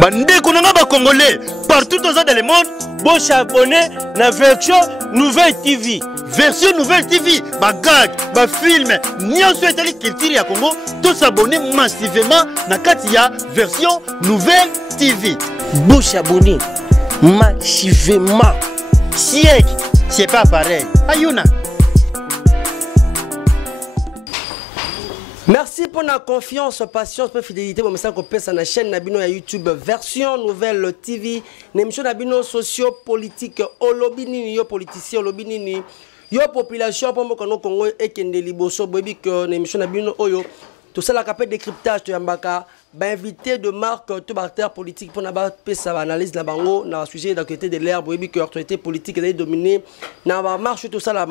Bande konanga ba Congolais partout dans le monde. Bon s'abonner na version Nouvelle TV. Version Nouvelle TV, ba gag, ba film, nyonso etali culture ya Congo, tous s'abonner massivement na kati ya version Nouvelle TV. Bon s'abonner massivement. Siècle, c'est pas pareil. Ayuna. Merci pour la confiance, patience, pour fidélité. Pour message qu'on peut sur la chaîne Nabino ya YouTube version Nouvelle TV. L'émission Nabino socio-politique. Olobini yo politicien, olobini yo population pour moi qu'on Congo et kende liboso bobi que l'émission Nabino oyo. Tout ça la capé décryptage de Yambaka. Invité de marque tout acteur politique pour n'avoir pas sa analyse la bango dans le sujet d'actualité de l'herbe et que l'actualité politique est dominée dans la marche tout ça la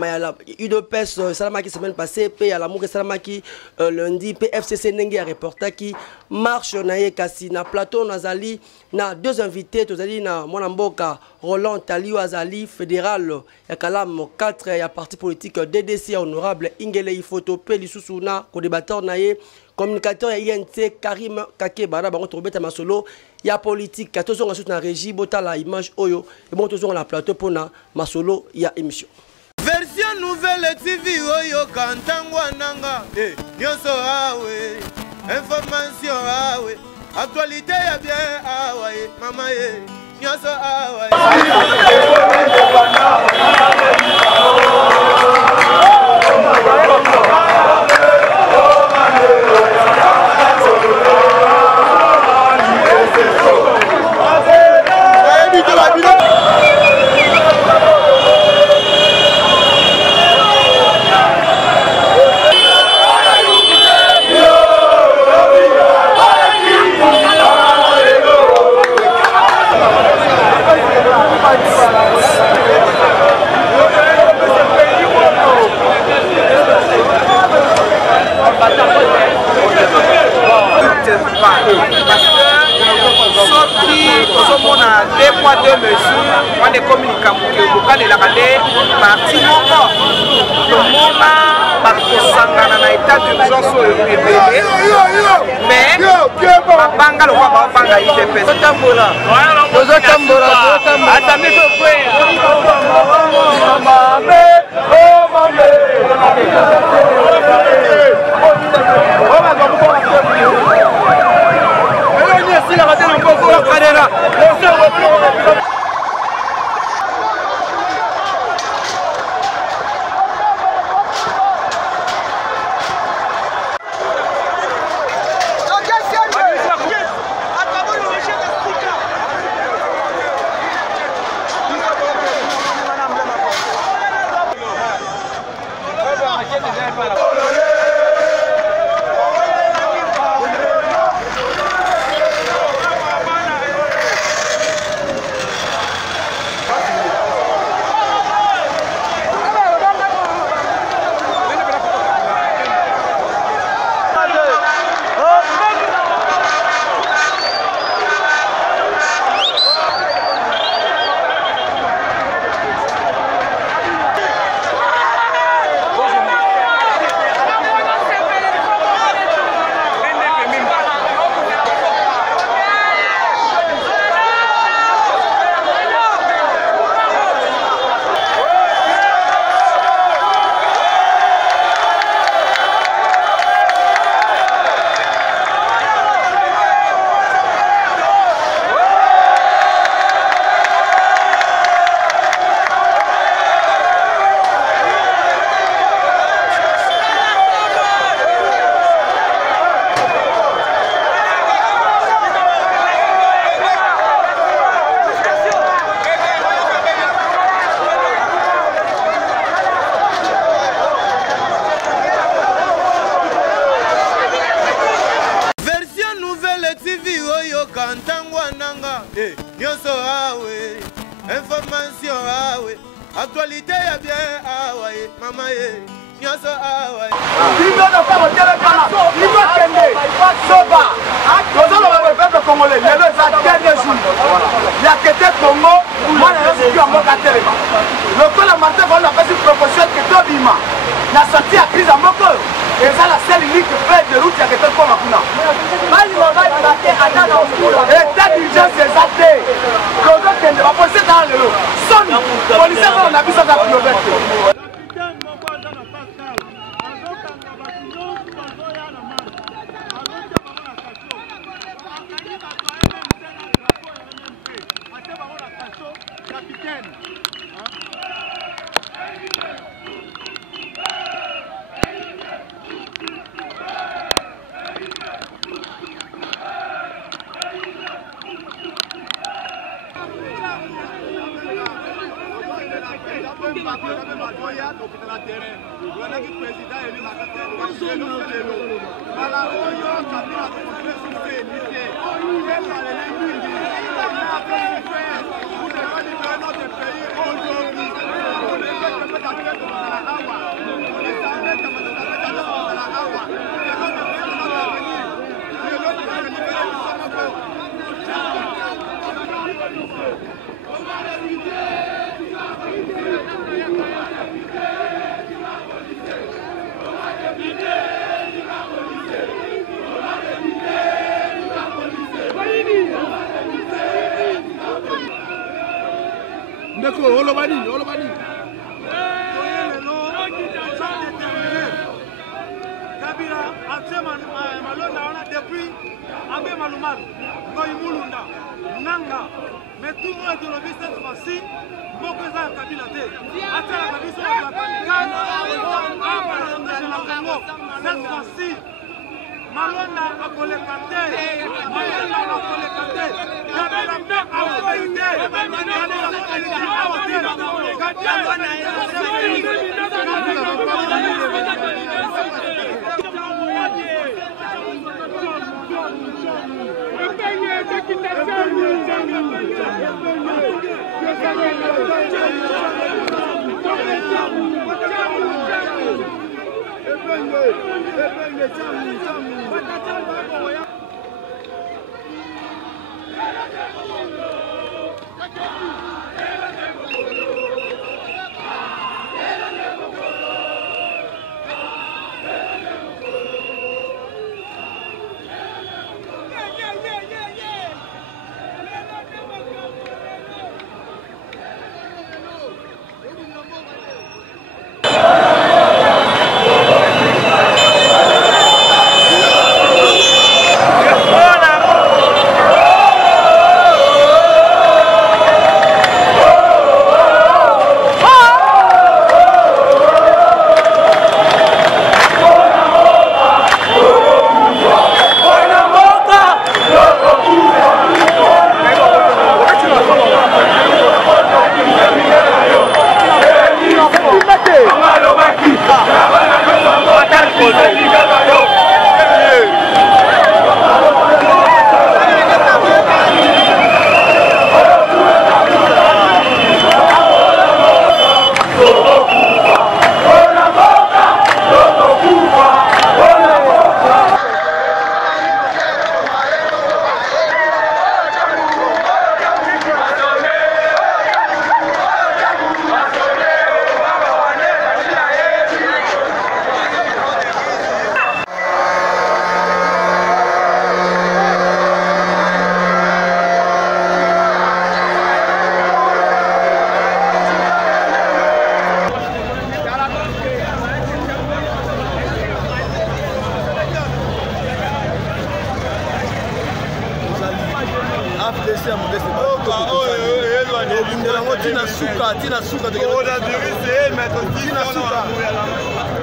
UDPS Salama qui semaine passée paye à l'amour Salama qui lundi PFCC Nengi a reporté qui marche naie kasi na plateau nazali na deux invités tozali na Mwanamboka Roland Taliou Azali fédéral ya Kalam 4 ya parti politique DDC honorable Ingele Ifoto Pelisusu ko débatteur naie communicateur ya INT Karim Kakeba na bango tobeta masolo ya politique katozo nga na régie botala image oyo et bon tozo na plateau pona masolo ya émission version Nouvelle TV oyo kantangwa nanga nyonso awe information awe actualité ya bien awe mama nyonso awe actualité ya bien awaye mama nyonso awaye bindo na kwa tele kana bindo kende soba tozolo ba peuple congolais lelo za dernier jour ya kete Congo mwana yosi ki amoka tele lokola Martin Fayulu a fait une proposition que tobima na sortie ya crise moko eza la seule unique fait de route ya kete koma kuna état d'urgence eza te tozokende bapolisi ezala lelo soni polisi ezala na biso aza priorité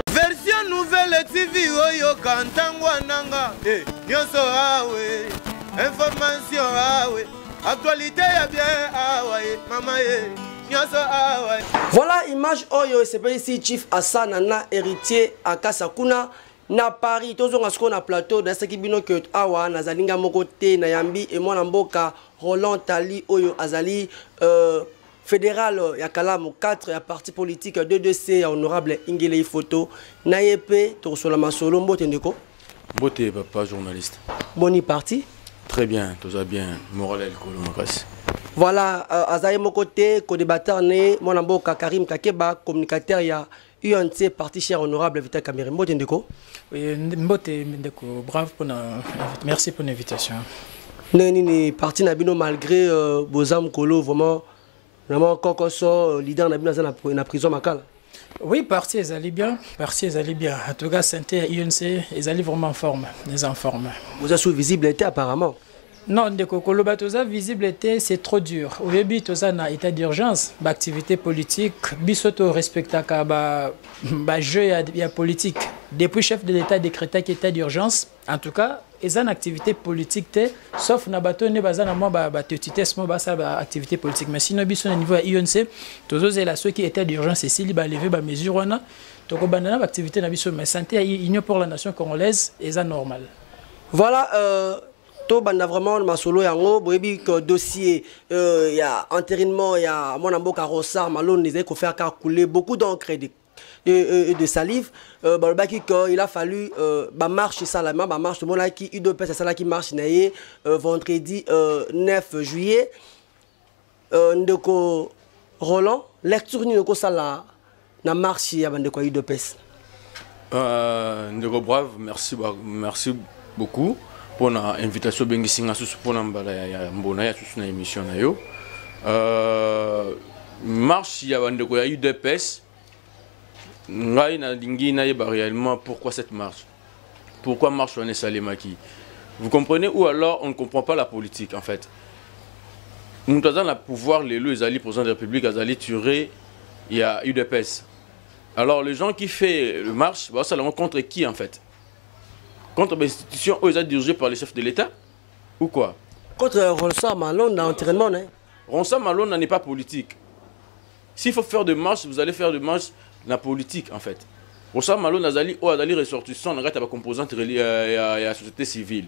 Version nouvelle TV oyo kantangwa nanga nyonso awe information awe actualité ya bien awe mama ye nyonso awe. Voilà image oyo c'est pas ici Chief Hassan na héritier à Kasakuna na Paris tozonga siko na plateau na saki bino ke awa na zalinga moko te na yambi et mwana mboka Roland Tali oyo azali fédéral ya Kalamu 4 ya parti politique 2DC ya honorable Ingele Photo na yepe to sur la masolo mbote ndeko mbote papa journaliste boni parti très bien tout ça bien moral el kolomokasi. Voilà azaye moko te ko débatteur ne mwana mboka Karim Kakeba communicateur ya UNC parti cher honorable Vital Kamerhe. Mbote ndeko. Oui, Mbote ndeko, bravo pour merci pour l'invitation. Neni parti nabino malgré Bozam Kolo vraiment Kokoso leader nabino na prison makala. Oui, parti ils allaient bien, En tout cas, santé à UNC, ils allaient vraiment en forme, les en forme. Vous avez sous visibilité apparemment. Non, de Kokoloba, toza visibilité, c'est trop dur. Au début, toza na état d'urgence, activité politique, bisoto respecta ba jeu ya politique. Depuis chef de l'État décrété état d'urgence, en tout cas, ils ont une activité politique, sauf na bato ne bazana moi ba tetites mo ba sa activité politique. Mais sinon biso na niveau à UNC, tozo zela ceux qui étaient d'urgence ici, li ba lever ba mesure wana, to ko banana ba activité na biso mais santé à Union pour la nation congolaise, est normal. Voilà to banda vraiment masolo yango boyebi que dossier il y a entérinement il y a mon amboka Rossard Malone les ko faire couler beaucoup d'encre et de salive il a fallu marche salama marche mon là qui UDPS ça là qui marche naie vendredi 9 juillet ndeko Roland lecture ni ko sala na marche ya bandeko UDPS ndeko brave merci beaucoup pour l'invitation bengisinga sous pour nambala ya mbona ya sous na émission na yo marche ya bandeko ya UDPS ngai na lingi na yeba réellement pourquoi cette marche, pourquoi marche on est Salemaki, vous comprenez, ou alors on ne comprend pas la politique en fait. Nous avons le pouvoir, les alliés président de la République, les alliés tuer, il y a UDPS. Alors les gens qui font le marche, ça le contre qui en fait? Contre l'institution où ils sont dirigés par les chefs de l'État ou quoi? Contre Rossard Malone dans l'entraînement. Rossard Malone n'est pas politique. S'il faut faire de marche, vous allez faire de marche la politique en fait. Rossard Malone azali ressortissant dans la composante de la société civile.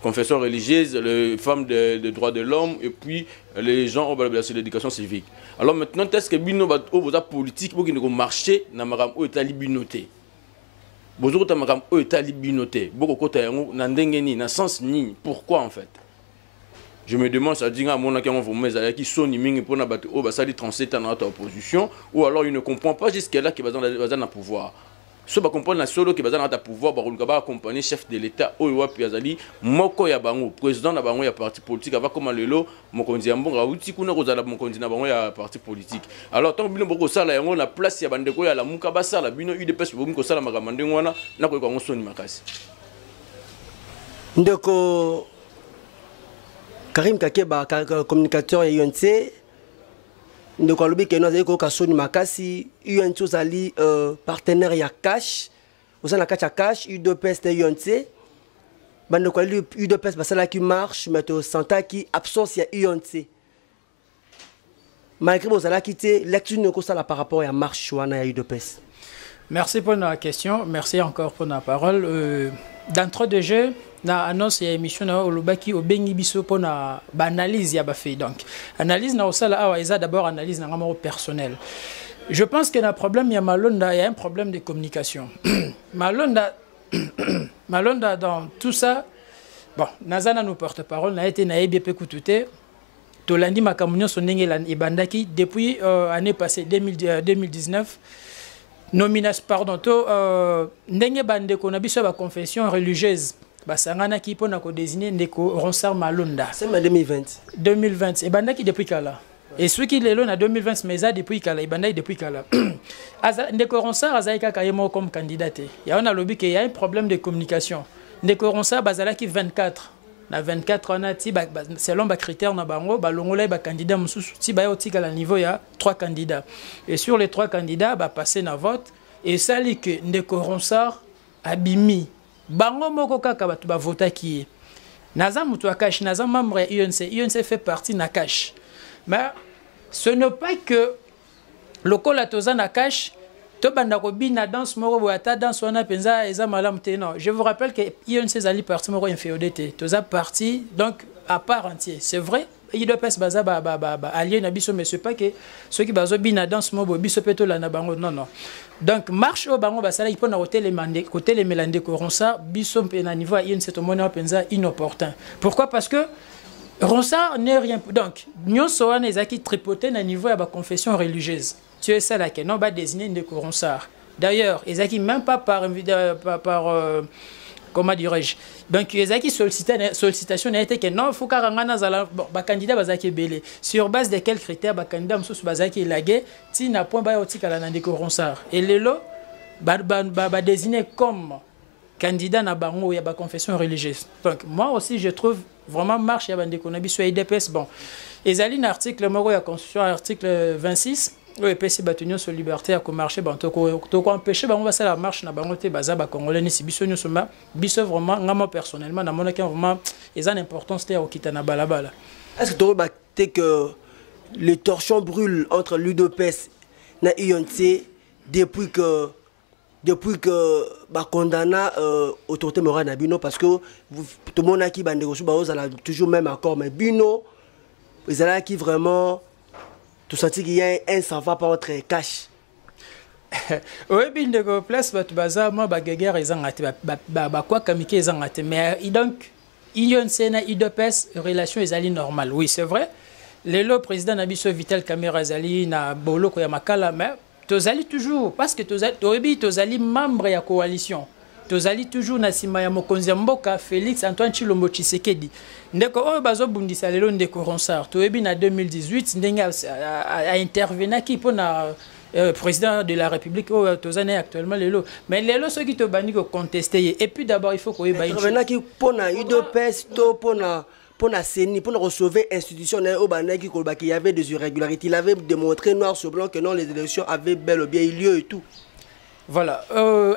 Confession religieuse, les femmes de droits de l'homme et puis les gens au de l'éducation civique. Alors maintenant, est-ce que bino va politique pour qu'il ne marche na maram o etali binoté. Bozo ta maram o etali binoté. Boko kota yango na ndenge ni na sens ni. Pourquoi en fait? Je me demande, ça dit à mon avis, qui sont niming pour na bato o basali 37 ans dans l'opposition ou alors il ne comprend pas jusqu'à là qu'il va dans le pouvoir. Ce qui comprend la solo qui va dans le pouvoir, va accompagner chef de l'État ou wapi azali moko ya bango président na bango ya parti politique avant comme lelo mokonzi ya mbonga uti kuna kozala mokonzi na bango ya parti politique. Alors tant bino boko sala yango na place ya bandeko ya la muka basala bino UDPS bomi ko sala makamande ngwana na ko ko soni makasi. Ndeko Karim Kakeba, communicateur et UNC, nous avons dit que nous avons dit Makasi, UNC Zali partenaire ya cash, vous avez cash, UDPS et UNC, nous avons dit UDPS qui marche, mais nous avons qui absence ya UNC. Malgré que vous avez quitté, lecture par rapport à la marche ya UDPS. Merci pour la question, merci encore pour la parole. D'entrée de jeu, na annonce ya émission na olobaki obengi biso pona ba analyse ya ba fait donc analyse na osala awa eza d'abord analyse na ngamo personnel. Je pense que na problème ya Malonda, il y a un problème de communication. Malonda dans tout ça bon nazana nous porte-parole na été na EBP kutute to landi makamunyo sonenge la ibandaki depuis année passée 2019 nomination pardon to ndenge bande ko na biso ba confession religieuse basangana ki pona ko désigner ndeko Rossard Malonda. C'est en 2020. 2020 et bandaki depuis kala. Et ceux qui l'élo na 2020 mais ça depuis kala et bandaki depuis kala. Ndeko Rossard azaika kayemo comme candidat. Ya on a lobby qu'il y a un problème de communication. Ndeko Rossard bazalaki 24 na 24 on a ti selon ba critères na bango ba longola ba candidat mususu ti ba yotika la niveau ya 3 candidats. Et sur les 3 candidats ba passer na vote et ça li que Ndeko Rossard abimi bango moko kaka batu ba vota ki naza mutu akash naza membre ya UNC fait partie na cash mais ce n'est pas que lokola toza na cash to banda ko bina danse moko bo ata danse wana penza eza malamu te non je vous rappelle que UNC zali parti moko infériorité toza parti donc à part entier c'est vrai il doit passer baza allié na biso mais c'est pas que ceux qui bazo bina danse moko biso peto la na bango non donc marche au bango basala il peut na côté les melande Rossard biso pe na niveau INC to mona penza inopportun. Pourquoi? Parce que Rossard n'est rien donc nyoso wana ezaki tripoter na niveau ya ba confession religieuse tu es ça là, que non, va désigner une Ronsard. D'ailleurs, Ezaki, même pas par comment dirais-je, donc Ezaki sollicitation n'a été que non, il faut qu'un candidat bazaki belé. Sur base de quels critères le candidat msous bazaki lagué, si n'a point ba otika la nandeko Ronsard. Et les lots ba désigné comme candidat na bango ya ba confession religieuse. Donc moi aussi je trouve vraiment marche ya bandeko na biso IDPS bon. Ezali un article moko ya constitution article 26. Oui, PC Batunion sur liberté à marcher, bon, to empêcher, on va faire la marche na bangote baza ba congolais ni si biso nyo soma, biso vraiment ngamo personnellement na monaki vraiment ils ont importance te okita na balabala. Est-ce que tu remarques que les torchons brûlent entre l'UDPS et l'UNC depuis que ba condamna autorité morale na bino parce que tout le monde a qui bande toujours même accord mais bino ils ont qui vraiment tu sens qu'il y a un savoir pas entre cash. Oui, bien de place, baza moi baguerre ils ont raté, quoi kamike ils ont raté, mais donc il y a une scène IDPS relation ils allaient normale. Oui, c'est vrai. Le président Nabiso Vital Kamera Zali na bolo ko ya makala mais tozali toujours parce que tozali membre ya coalition. Tozali toujours na sima ya mokonzi mboka Félix Antoine Tshilombo Tshisekedi. Ndeko oyo bazobundisa lelo ndeko Ronsard toyebi na 2018 ndenge a intervenir qui pour na président de la République oyo tozana actuellement lelo mais lelo ceux qui te bani ko contester et puis d'abord il faut ko yeba intervenir qui pour na UDPS to pour na CENI pour recevoir institution au banaki ko ba qu'il y avait des irrégularités, il avait démontré noir sur blanc que non les élections avaient bel et bien eu lieu et tout. Voilà,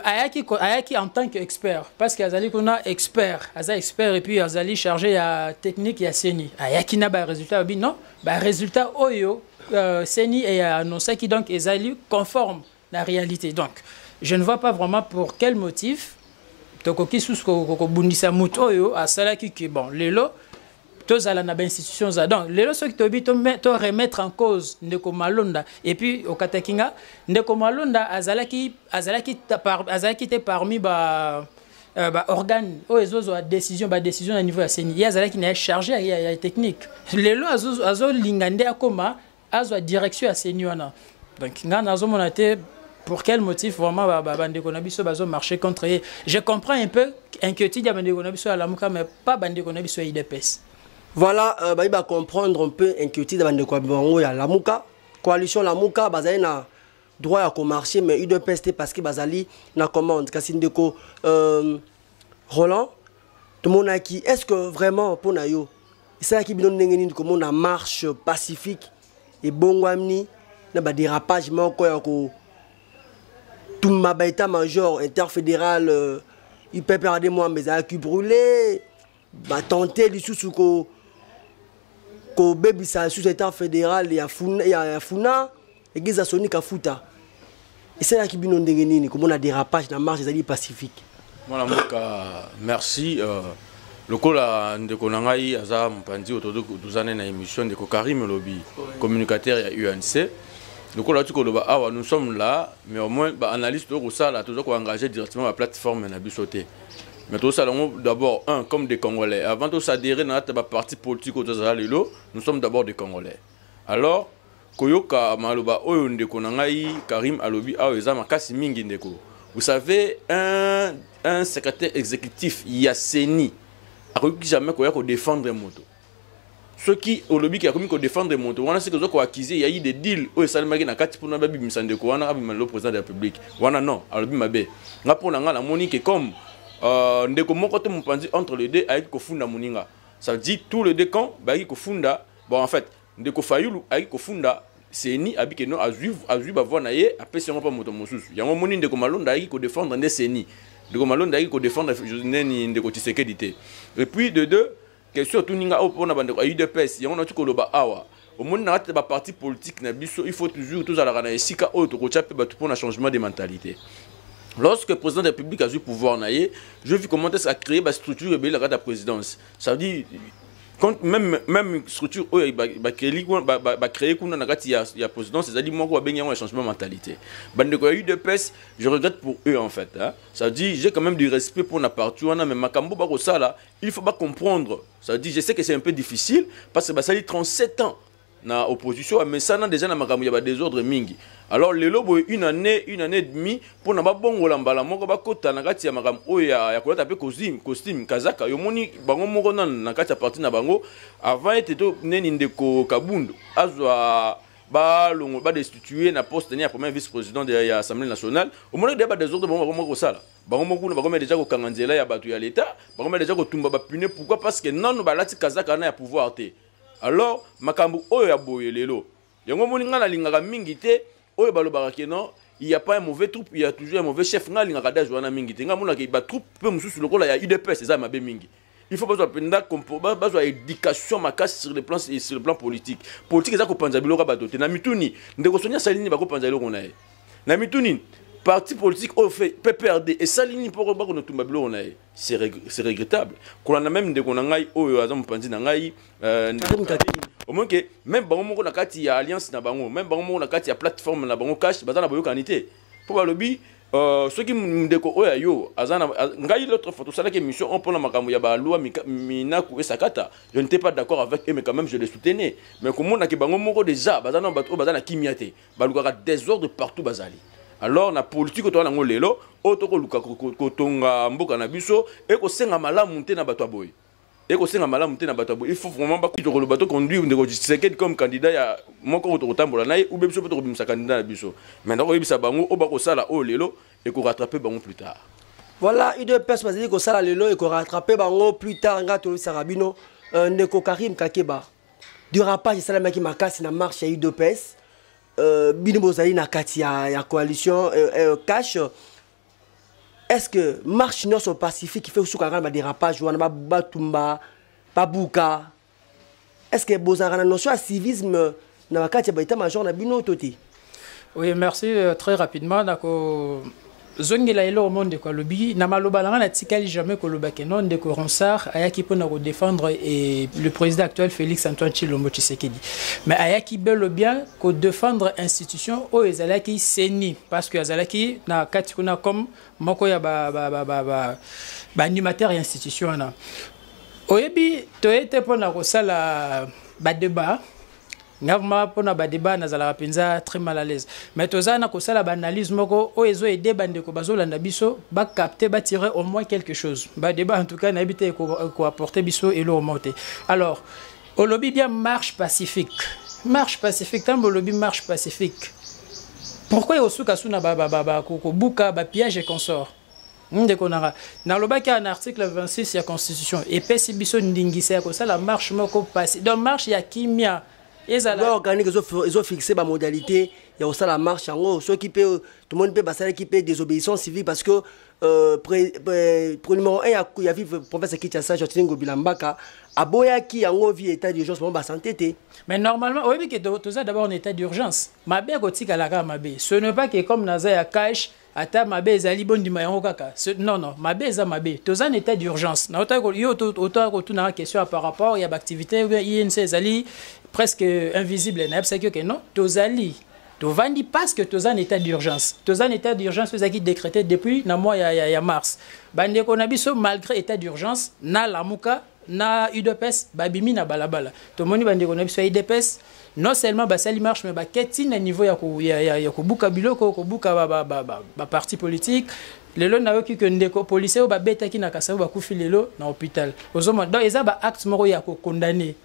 Ayaki en tant qu'expert, parce qu'Azali qu'on a expert et puis Azali chargé à technique et à CENI. Ayaki n'a pas de résultat, non, résultat Oyo, CENI et annoncé qui donc Azali conforme la réalité. Donc, je ne vois pas vraiment pour quel motif, Tokoki sous Bundisa Mutoyo, à Salaki qui bon, Lelo, tous à la institution donc les autres qui te remettre en cause Ndeko Malonda et puis au Katakinga Ndeko Malonda azalaki était parmi organe aux décision à niveau à CENI azalaki n'est chargé à technique les lots azo lingande akoma azo direction à CENI wana donc ngana azo monate pour quel motif vraiment Bandeko Nabiso bazo marcher contre eux. Je comprends un peu inquiétude ya Bandeko Nabiso à la muka mais pas Bandeko Nabiso IDPS. Voilà, il va comprendre un peu inquiétude de la Lamuka. Coalition Lamuka, bazali na droit à marcher, mais il doit pester parce que bazali na commande. Kassindeko Roland, tout le monde a qui est-ce que vraiment pour nayo, c'est là qui bidon n'engeni comme on a marche pacifique et bon amni, na ba dérapage mais encore tout ma baïta major interfédéral, il peut perdre moi mais ça qui brûlé, ba tenter les sous ko baby sa sous état fédéral ya funa et giza soni kafuta et c'est là qui bino ndengeni ni comme on a dérapage dans marche des pacifique voilà moka merci le kola ndeko nangai aza mpandi otodo duzane na émission ndeko Karim Lobi communicateur ya UNC le kola tu koloba awa nous sommes là mais au moins ba analyste ko sala toujours ko engager directement la plateforme na bisoté. Mais tout ça, d'abord, comme des Congolais. Avant de s'adhérer à la partie politique, nous sommes d'abord des Congolais. Alors, Koyoka Maloba Oyonde Konangai, Karim Alobi, Aoezama Kassiming Ndeko. Vous savez, un secrétaire exécutif, Yasseni, a qui jamais qu'on défendre moto. Ceux qui, au lobby, qui a commis qu'on défendre moto, on a ce que vous avez acquis, il y a eu des deals, où ça m'a dit, pour nous, Msandeko, on a le président de la République. On a non, Alobi Mabe. On a pour la monique comme. Ndeko moko te mpanzi entre les deux avec kofunda muninga ça veut dire tous les deux camps baki kofunda bon en fait ndeko Fayulu avec kofunda CENI abike no azui bavwa na ye apesi ngo pa moto mosusu yango moni ndeko Malonda avec ko défendre ndé CENI ndeko Malonda avec ko défendre neni ndeko Tshisekedi te et puis de deux question tout ninga opona bandeko UDPS yango na tukoloba awa au monde na ba parti politique na biso il faut toujours tous à la rana esika auto ko chape ba tout pour un changement de mentalité. Lorsque le président de la République a eu le pouvoir, je vis comment ça a créé la structure de la présidence. Ça veut dire, quand même structure créée la présidence, c'est-à-dire moi qui a un changement de mentalité. Je regrette pour eux en fait. Ça veut dire, j'ai quand même du respect pour la partie, mais Makambo Bakosala, il ne faut pas comprendre. Ça veut dire, je sais que c'est un peu difficile parce que ça dit 37 ans. Na opposition mais ça n'a déjà na makambo ya ba désordre mingi Alors lelo boye une année et demie pour na ba bongo la mbala moko ba kota na kati ya makam oya ya kolata pe costume kazaka yo moni bango moko na kati ya parti na bango avant était to neni ndeko Kabundu azwa ba longo ba destituer na poste ni ya premier vice-président de l'Assemblée nationale au moment de ba désordre bango moko sala bango moko na bango déjà ko kanganzela ya batu ya l'état bango déjà ko tumba ba punir pourquoi parce que non ba lati kazaka na ya pouvoir te. Alors makambu oyo ya boye lelo yango moni ngana lingaka mingi te oyo balobaka ke non il y a pas un mauvais troupe il y a toujours un mauvais chef ngana lingaka da joana mingi te nga mona ke ba troupe pe mususu lokola ya UDPS eza mabe mingi il faut besoin penda besoin éducation makasi sur le plan politique eza ko panza biloko ba doté na mituni ndeko sonia salini ba ko panza biloko na ye na mituni parti politique au fait PPRD et salini pour ba ko tumba biloko na ye c'est regrettable qu'on a même ndeko na ngai oyo azam panzi na ngai au moins que même bango moko na kati ya alliance na bango même bango moko na kati ya plateforme na bango cash bazana boyo kanité pour ba lobby ceux qui ndeko oya yo azana ngai l'autre photo ça là que mission on prend makambo ya ba loi minaku et sakata je n'étais pas d'accord avec eux mais quand même je les soutenais mais comment na ke bango moko déjà bazana bato bazana kimiate baluka désordre partout bazali. Alors na politique to na ngolelo otoko luka kotonga mboka na biso et ko senga malamu te na bato boy et ko senga malamu te na bato boy il faut vraiment pas ko le bateau conduire ndeko Tshisekedi comme candidat ya moko to tambola naye ou biso to bimisa candidat na biso maintenant ko bisa bango o ba ko sala o lelo et ko rattraper bango plus tard. Voilà UDPS bazali ko sala lelo et ko rattraper bango plus tard nga to sarabino ndeko Karim Kakeba durapage sala maki makasi na marche ya UDPS bino bozali na kati ya coalition cash. Est-ce que marche non sur pacifique qui fait sous carrément des dérapages ou na batumba babuka est-ce que bozara na notion de civisme na kati ya état major na bino toti? Oui, merci très rapidement nako zongela elo monde quoi lobby na maloba la na tikali jamais ko lobake non de Ronsard ayaki pona ko défendre et le président actuel Félix Antoine Tshilombo Tshisekedi mais ayaki bel bien ko défendre institution o ezalaki seni parce que ezalaki na kati kuna comme moko ya ba animateur ya institution na oyebi to ete pona ko sala ba débat ngavuma pona ba débat na zala penza très mal à l'aise mais tozana ko sala ba analyse moko o ezo aider bande ko bazolanda biso ba capter ba tirer au moins quelque chose ba débat en tout cas na habité ko apporter biso et le remonter. Alors au lobby bien marche pacifique tambo lobby marche pacifique pourquoi osuka suna ba ko buka ba piège et consort ndeko na lobaki un article 26 ya constitution et pesi biso ndingisa ko sala marche moko pacifique donc marche ya kimia organique ils ont fixé la modalité il y a aussi la marche en haut ceux qui peut tout le monde peut passer qui peut désobéissance civile parce que pour numéro 1 il y a vu professeur Kitasa Jotingo Bilambaka aboya qui en haut vie état d'urgence pour santé mais normalement oui que tout ça d'abord en état d'urgence mabe kotika la mabe ce n'est pas que comme naza ya cash ata mabe ezali bondima yango kaka non mabe eza mabe toza en état d'urgence na autant ko tuna question par rapport ya activité INC ezali presque invisible na c'est que non tozali tovandi parce que toza en état d'urgence ezaki décrété depuis na mois ya mars bande ko na biso malgré état d'urgence na lamuka na UDPS babimi na balabala to moni bande ko na biso UDPS non seulement basali marche mais baketi na niveau ya ko buka biloko ko buka ba parti politique lelo na yoki que ndeko policier o ba betaki na kasabo ba kufi lelo na hôpital ozoma donc eza ba acte moko ya ko condamner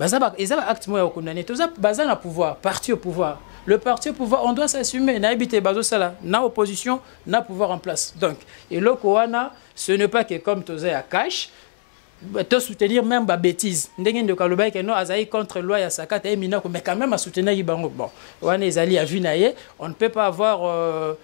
eza ba acte moko ya ko condamner toza baza na pouvoir parti au pouvoir le parti au pouvoir on doit s'assumer na habité bazo sala na opposition na pouvoir en place donc et loko wana ce n'est pas que comme toza ya cash to soutenir même ba bêtise ndenge ndo kaloba ke no azai contre loi ya sakata et minako mais quand même à soutenir yibango bon wana ezali a vu naye on ne peut pas avoir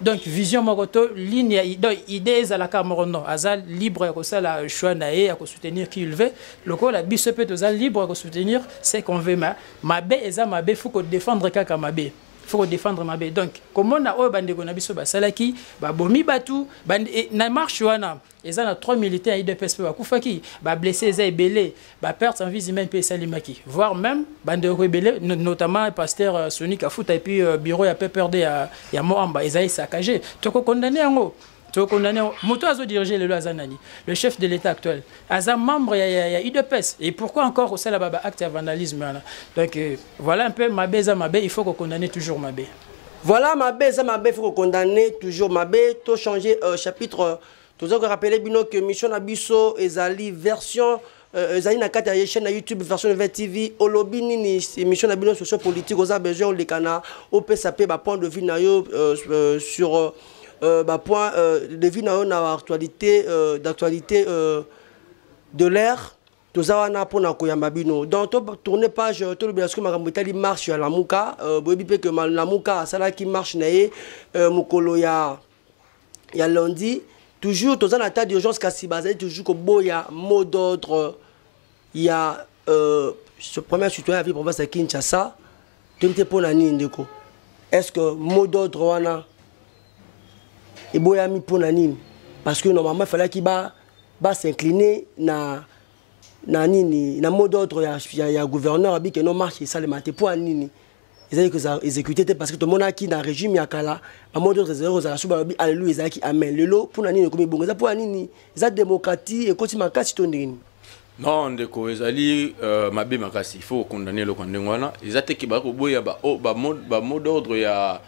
donc vision mokoto ligne donc idée za la cameroun azal libre ya kosala choix naye ya ko soutenir qui il veut loko la biso peut azal libre ya ko soutenir c'est qu'on veut mabe eza mabe faut ko défendre kaka mabe faut défendre mabe donc comment na o bande ko na biso ba salaki ba bomi batu bande na marche wana eza na 3 militaires IDPS ba kufaki ba blessé eza ebelé ba perte en vie humaine pe salimaki voire même bande rebelle notamment pasteur Sonic Afuta et puis bureau ya PPRD ya Moamba eza saccagé to ko condamner yango Tu condamné moto azo diriger le Azanani, le chef de l'État actuel. Aza membre il y a UDPS. Et pourquoi encore au sein là-bas acte de vandalisme là? Donc voilà un peu Mabé za Mabé, il faut qu'on condamne toujours Mabé. Voilà Mabé za Mabé, il faut qu'on condamne toujours Mabé. Tu changer chapitre. Tu as rappelé bino que mission Abisso ezali version ezali na kata ya chaîne YouTube version Nouvelle TV olobi nini émission na bino socio-politique oza besoin le kana opesa pe ba point de vue na yo sur point de vue na yo na actualité d'actualité de l'ère tozawana pona koyamba bino donc to tourner page to le biasco makambo itali marche ya Lamuka boyebi pe que Lamuka sala qui marche na ye mukolo ya lundi. Toujours, dans un état d'urgence, toujours que boya mot d'ordre, il y a ce premier citoyen à la province de Kinshasa, est-ce que mot d'ordre wana et boya mi ponanine parce que normalement il fallait qu'il va s'incliner na mot d'ordre ya gouverneur abi que non marche ça le matin pour nini. Ils ont exécuté parce que tout le monde a qui dans le régime yakala à mode de zéro za suba bi alléluia qui amen lelo pour nani comme bongo za pour nani za démocratie et continue makasi tondeni non ndeko ezali mabe makasi il faut condamner le kondengwana ezate ki ba ko boya ba mot d'ordre ya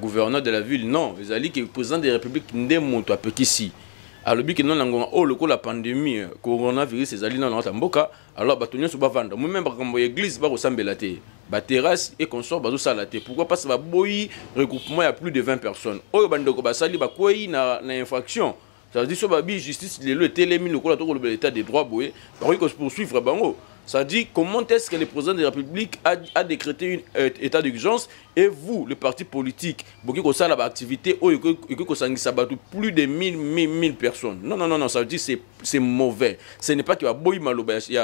gouverneur de la ville non ezali que président de la République ndemoto apekisi alobi que non nangonga o loko la pandémie coronavirus ezali na mboka alors batonyo so bavanda moi même bakambo église ba ko sambela te ba terrasse et consort ba ça la te pourquoi parce que ba boyi regroupement il y a plus de 20 personnes oyo bandeko ba sali ba koyi na infraction ça veut dire so ba bi justice le télémi le ko la to le état des droits boye ba ko poursuivre bango ça dit comment est-ce que le président de la République a décrété un état d'urgence et vous le parti politique boki ko sala ba activité oyo ko sangisa ba plus de 1000 personnes non ça veut dire c'est mauvais ce n'est pas que ba boyi maloba il y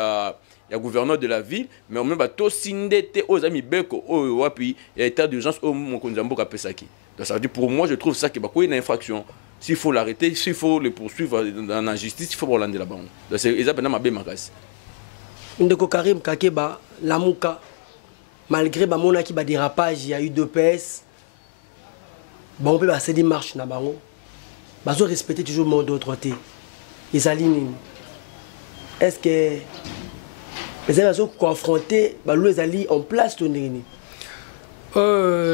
a gouverneur de la ville mais on même ba to sindete aux amis beko oyo wapi état d'urgence au mokonzambo ka pesaki donc ça veut dire pour moi je trouve ça que ba ko une infraction s'il faut l'arrêter s'il faut le poursuivre dans la justice il faut Rolande là-bas donc c'est exactement ma bémakasi ndeko Karim Kakeba Lamuka malgré ba mona ki ba dérapage il y a eu UDPS bon peut ba céder marche na bango bazo respecter toujours mot d'autreté ezali est-ce que les gens confrontés les alliés en place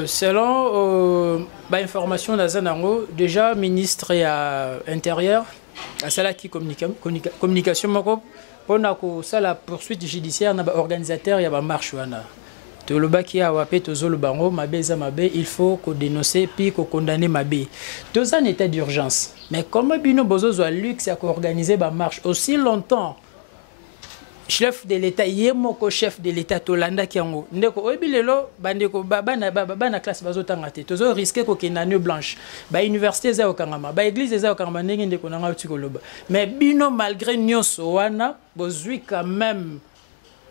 selon information d'Azanango, déjà ministre et intérieur, à celle qui communication, on a la poursuite judiciaire, on a organisateur, il y a une marche. Tout le bas qui a wapé tout le bango, il faut qu'on dénonce puis qu'on condamne Mabé. Tout un état d'urgence. Mais comment bino bozo a luxe à organiser une marche aussi longtemps? Chef de l'État, yemoko chef de l'État Tolanda Kiango. Ndeko obilelo bandeko bana classe bazotangate. Tozo risquer ko kenanyo blanche. Ba université za okangama, ba église za okangama ndenge ndeko nanga utikoloba. Mais bino malgré nyonso wana bozui quand même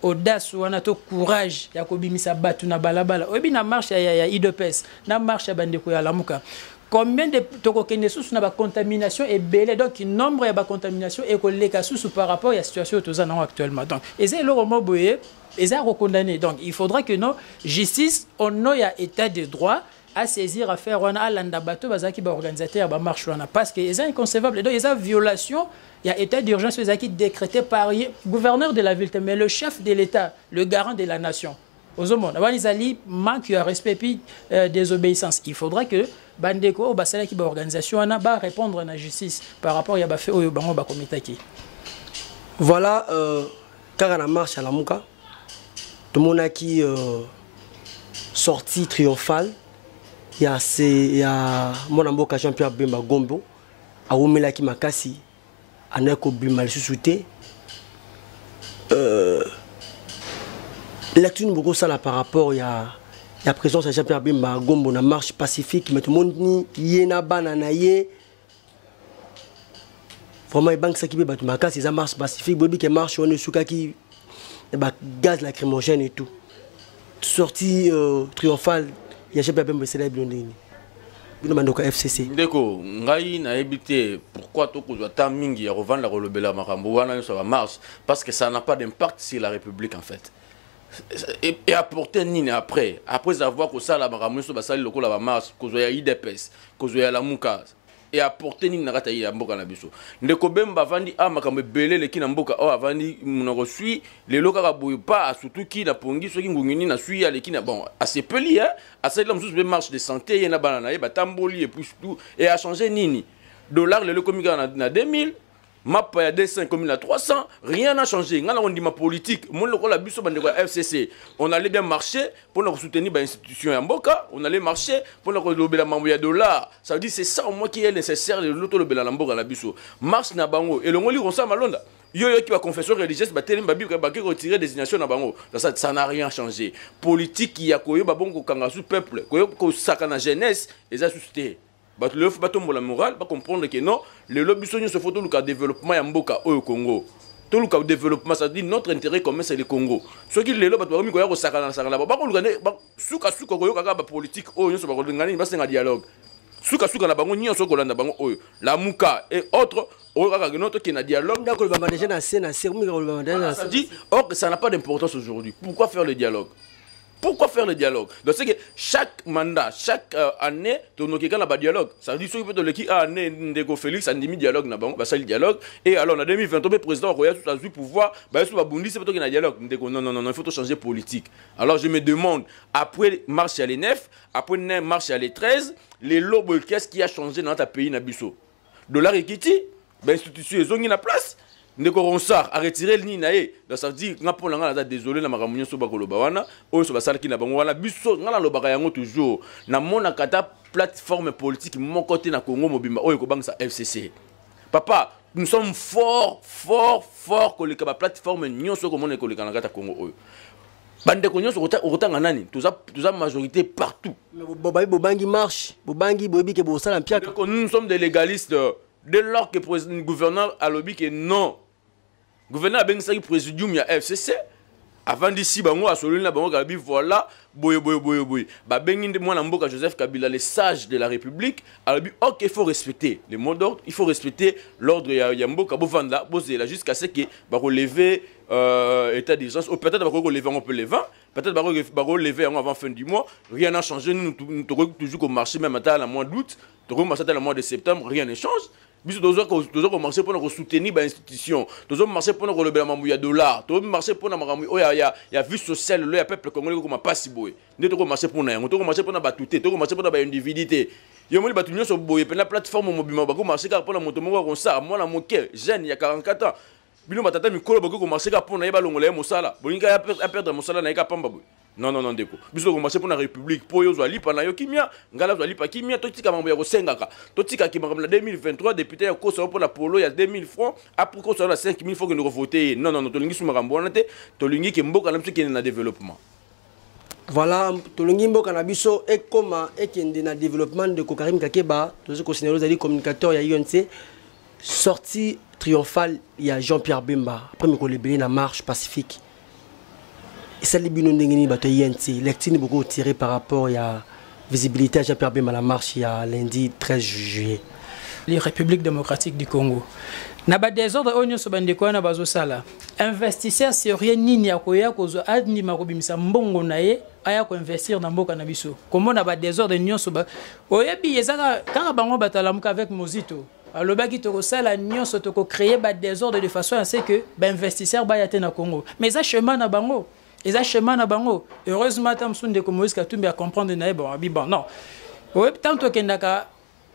audace wana to courage ya kobimisa batu na balabala. Obi na marche ya UDPS, na marche ya bandeko ya Lamuka. Combien de tokokenesus na ba contamination est belé donc nombre ya ba contamination et koleka sous par rapport à la situation que nous avons actuellement donc et c'est le moment boye et ça recondamné donc il faudra que nos justice on a état de droit à saisir à faire on a landa bato bazaki ba organisateur ba marche wana parce que c'est inconcevable donc il y a violation il y a état d'urgence qui décrété par le gouverneur de la ville mais le chef de l'État le garant de la nation aux hommes avant les alliés manque de respect puis désobéissance il faudra que bandeko basala ki ba organisation ana ba répondre à la justice par rapport ya ba fait oyo bango ba comité ki voilà car la marche à Lamuka tout le monde a qui sortie triomphale il y a mon amboka Jean-Pierre Bemba Gombo a omela ki makasi anako bima le sous-souté lecture beaucoup ça là par rapport il y a la présence de Jean-Pierre Bemba Gombo na marche pacifique mais tout le monde ni yena banana ye vraiment banque ça qui peut battre makas c'est ça marche pacifique bobi qui marche on est souka qui ba gaz lacrymogène et tout sortie triomphale il y a Jean-Pierre Bemba c'est là blondine bino mandoka FCC ndeko ngai na ebité pourquoi to kozwa ta mingi ya revendre la relobela makambo wana ça va marche parce que ça n'a pas d'impact sur la République en fait. Et apporter nini après avoir que ça la baramuso basali loko la marche kozwa ya IDPS kozwa ya Lamuka et apporter nini na kata ya mboka na biso ndeko bemba vandi makambo belé le ki na mboka o avandi munoko sui le loka ka boye pas surtout ki na pongi soki ngunguni na sui ya le ki na bon assez peli hein assez là mususu be marche de santé yena bana na ye batamboli et puis tout et a changé nini dollar le komika na 2000 map ya 200 comme il a 300 rien n'a changé ngana on dit ma politique mon lokola biso bande ko FCC on allait bien marcher pour nous soutenir ba institution ya mboka on allait marcher pour nous lobela mambo ya dollar ça veut dire c'est ça au moins qui est nécessaire le loto lobela la mboka la biso marche na bango et le ngoli konsa malonda yo qui va confession religieuse ba télé babi ba ki retirer désignation na bango ça n'a rien changé politique ya koyo ba bongo kanga sous peuple koyo ko sakana jeunesse et ça suscité le faut la morale pas comprendre que non le lobby se faut tout le développement ya mboka au Congo tout le développement ça dit notre intérêt commun c'est le Congo ce qui le lobby ba mi ko ya ko sakana sakana ba ko lugane suka ko yo kaka ba politique o nyo so ba ko ngani ba senga dialogue suka na bango nyo so ko landa bango o la muka et autres o kaka notre qui na dialogue d'accord ba déjà na scène ça dit or que ça n'a pas d'importance aujourd'hui pourquoi faire le dialogue. Pourquoi faire le dialogue? Donc c'est que chaque mandat, chaque année, tu as un dialogue. Ça veut dire que tu as une année de Félix, un dialogue, le dialogue. Et alors en 2023, le président Roya a eu pouvoir, c'est plutôt qu'il y a un dialogue. Non, il faut changer politique. Alors je me demande, après marche à l'E9, après marche à l'E13, les lobes, qu'est-ce qui a changé dans ta pays, Nabiso? Dollar equity, l'institution, ils ont une place. Ndeko Ronsard a retiré le ninae donc ça veut dire nga pona nga désolé na makamunyo so bakoloba wana o so basala ki na bango wana biso nga na lobaka yango toujours na mona kata plateforme politique mon côté na Congo mobimba o ko bangsa FCC papa nous sommes fort que le plateforme nyonso ko mona ko le kana kata Congo o bande ko nyonso otanga nani tuza majorité partout bobangi marche bobangi bobi ke bosala mpia nous sommes des légalistes dès lors que le gouverneur a lobby que non le gouverneur a bien dit présidium ya FCC avant d'ici bango a soluni na bango kabi voilà boy ba bengi moi na mboka Joseph Kabila les sages de la République a dit OK il faut respecter les mots d'ordre il faut respecter l'ordre ya mboka bovanda bozela jusqu'à ce que ba relever état d'urgence ou peut-être ba relever on peut les 20 peut-être ba relever avant fin du mois rien n'a changé nous toujours au marché même à la mois d'août toujours marché à la mois de septembre rien ne change. Biso toujours marcher pour nous soutenir ba institution toujours marcher pour nous lever mambo ya dollar toujours marcher pour na makambo o ya vie sociale le ya peuple congolais ko mapasi boye ndeko ko marcher pour na yango to ko marcher pour na batuté to ko marcher pour na ba individualité yo moli batu nyonso boye pe na plateforme mobima ba ko marcher ka pour na moto moko ko sa moi na moke jeune ya 44 ans bino matata mikolo ba ko marcher ka pour na yeba longola ya mosala bolinga ya perdre mosala na ka pamba boye non ndeko biso ko marcher pour na république po yo zo lipa na yo kimia ngala zo lipa kimia to tika mambo ya ko sengaka to tika ki mambo na 2023 député ya ko so pour la polo ya 2000 francs après ko so na 5000 francs que nous voter non to lingi su makambo wana te to lingi ke mboka na biso ke na développement voilà to lingi mboka na biso e koma e kende na développement de Karim Kakeba to se considérer aux alliés communicateurs ya UNC sortie triomphale ya Jean-Pierre Bemba après me ko lebeli na marche pacifique. Et ça, les binômes d'Engeni, l'actine est beaucoup tiré par rapport à la visibilité à Jean-Pierre Bemba à la marche il y a lundi 13 juillet. La République démocratique du Congo. Naba désordre onyo sobandeko na bazo sala. Investisseur sérieux nini akoya kozo adni makobimisa mbongo naye aya ko investir na mboka na biso. Comment naba désordre nyonso ba oyebi ezaka kanga bango batalamuka avec Mozito. Alobaki toko sala nyonso toko créer ba désordre de façon à ce que ba investisseur ba yate na Congo. Mais ça chemin na bango. Et ça chemin na bango. Heureusement tam sunde ko Moïse Katumbi a comprendre na bon non. Ouais tant que ndaka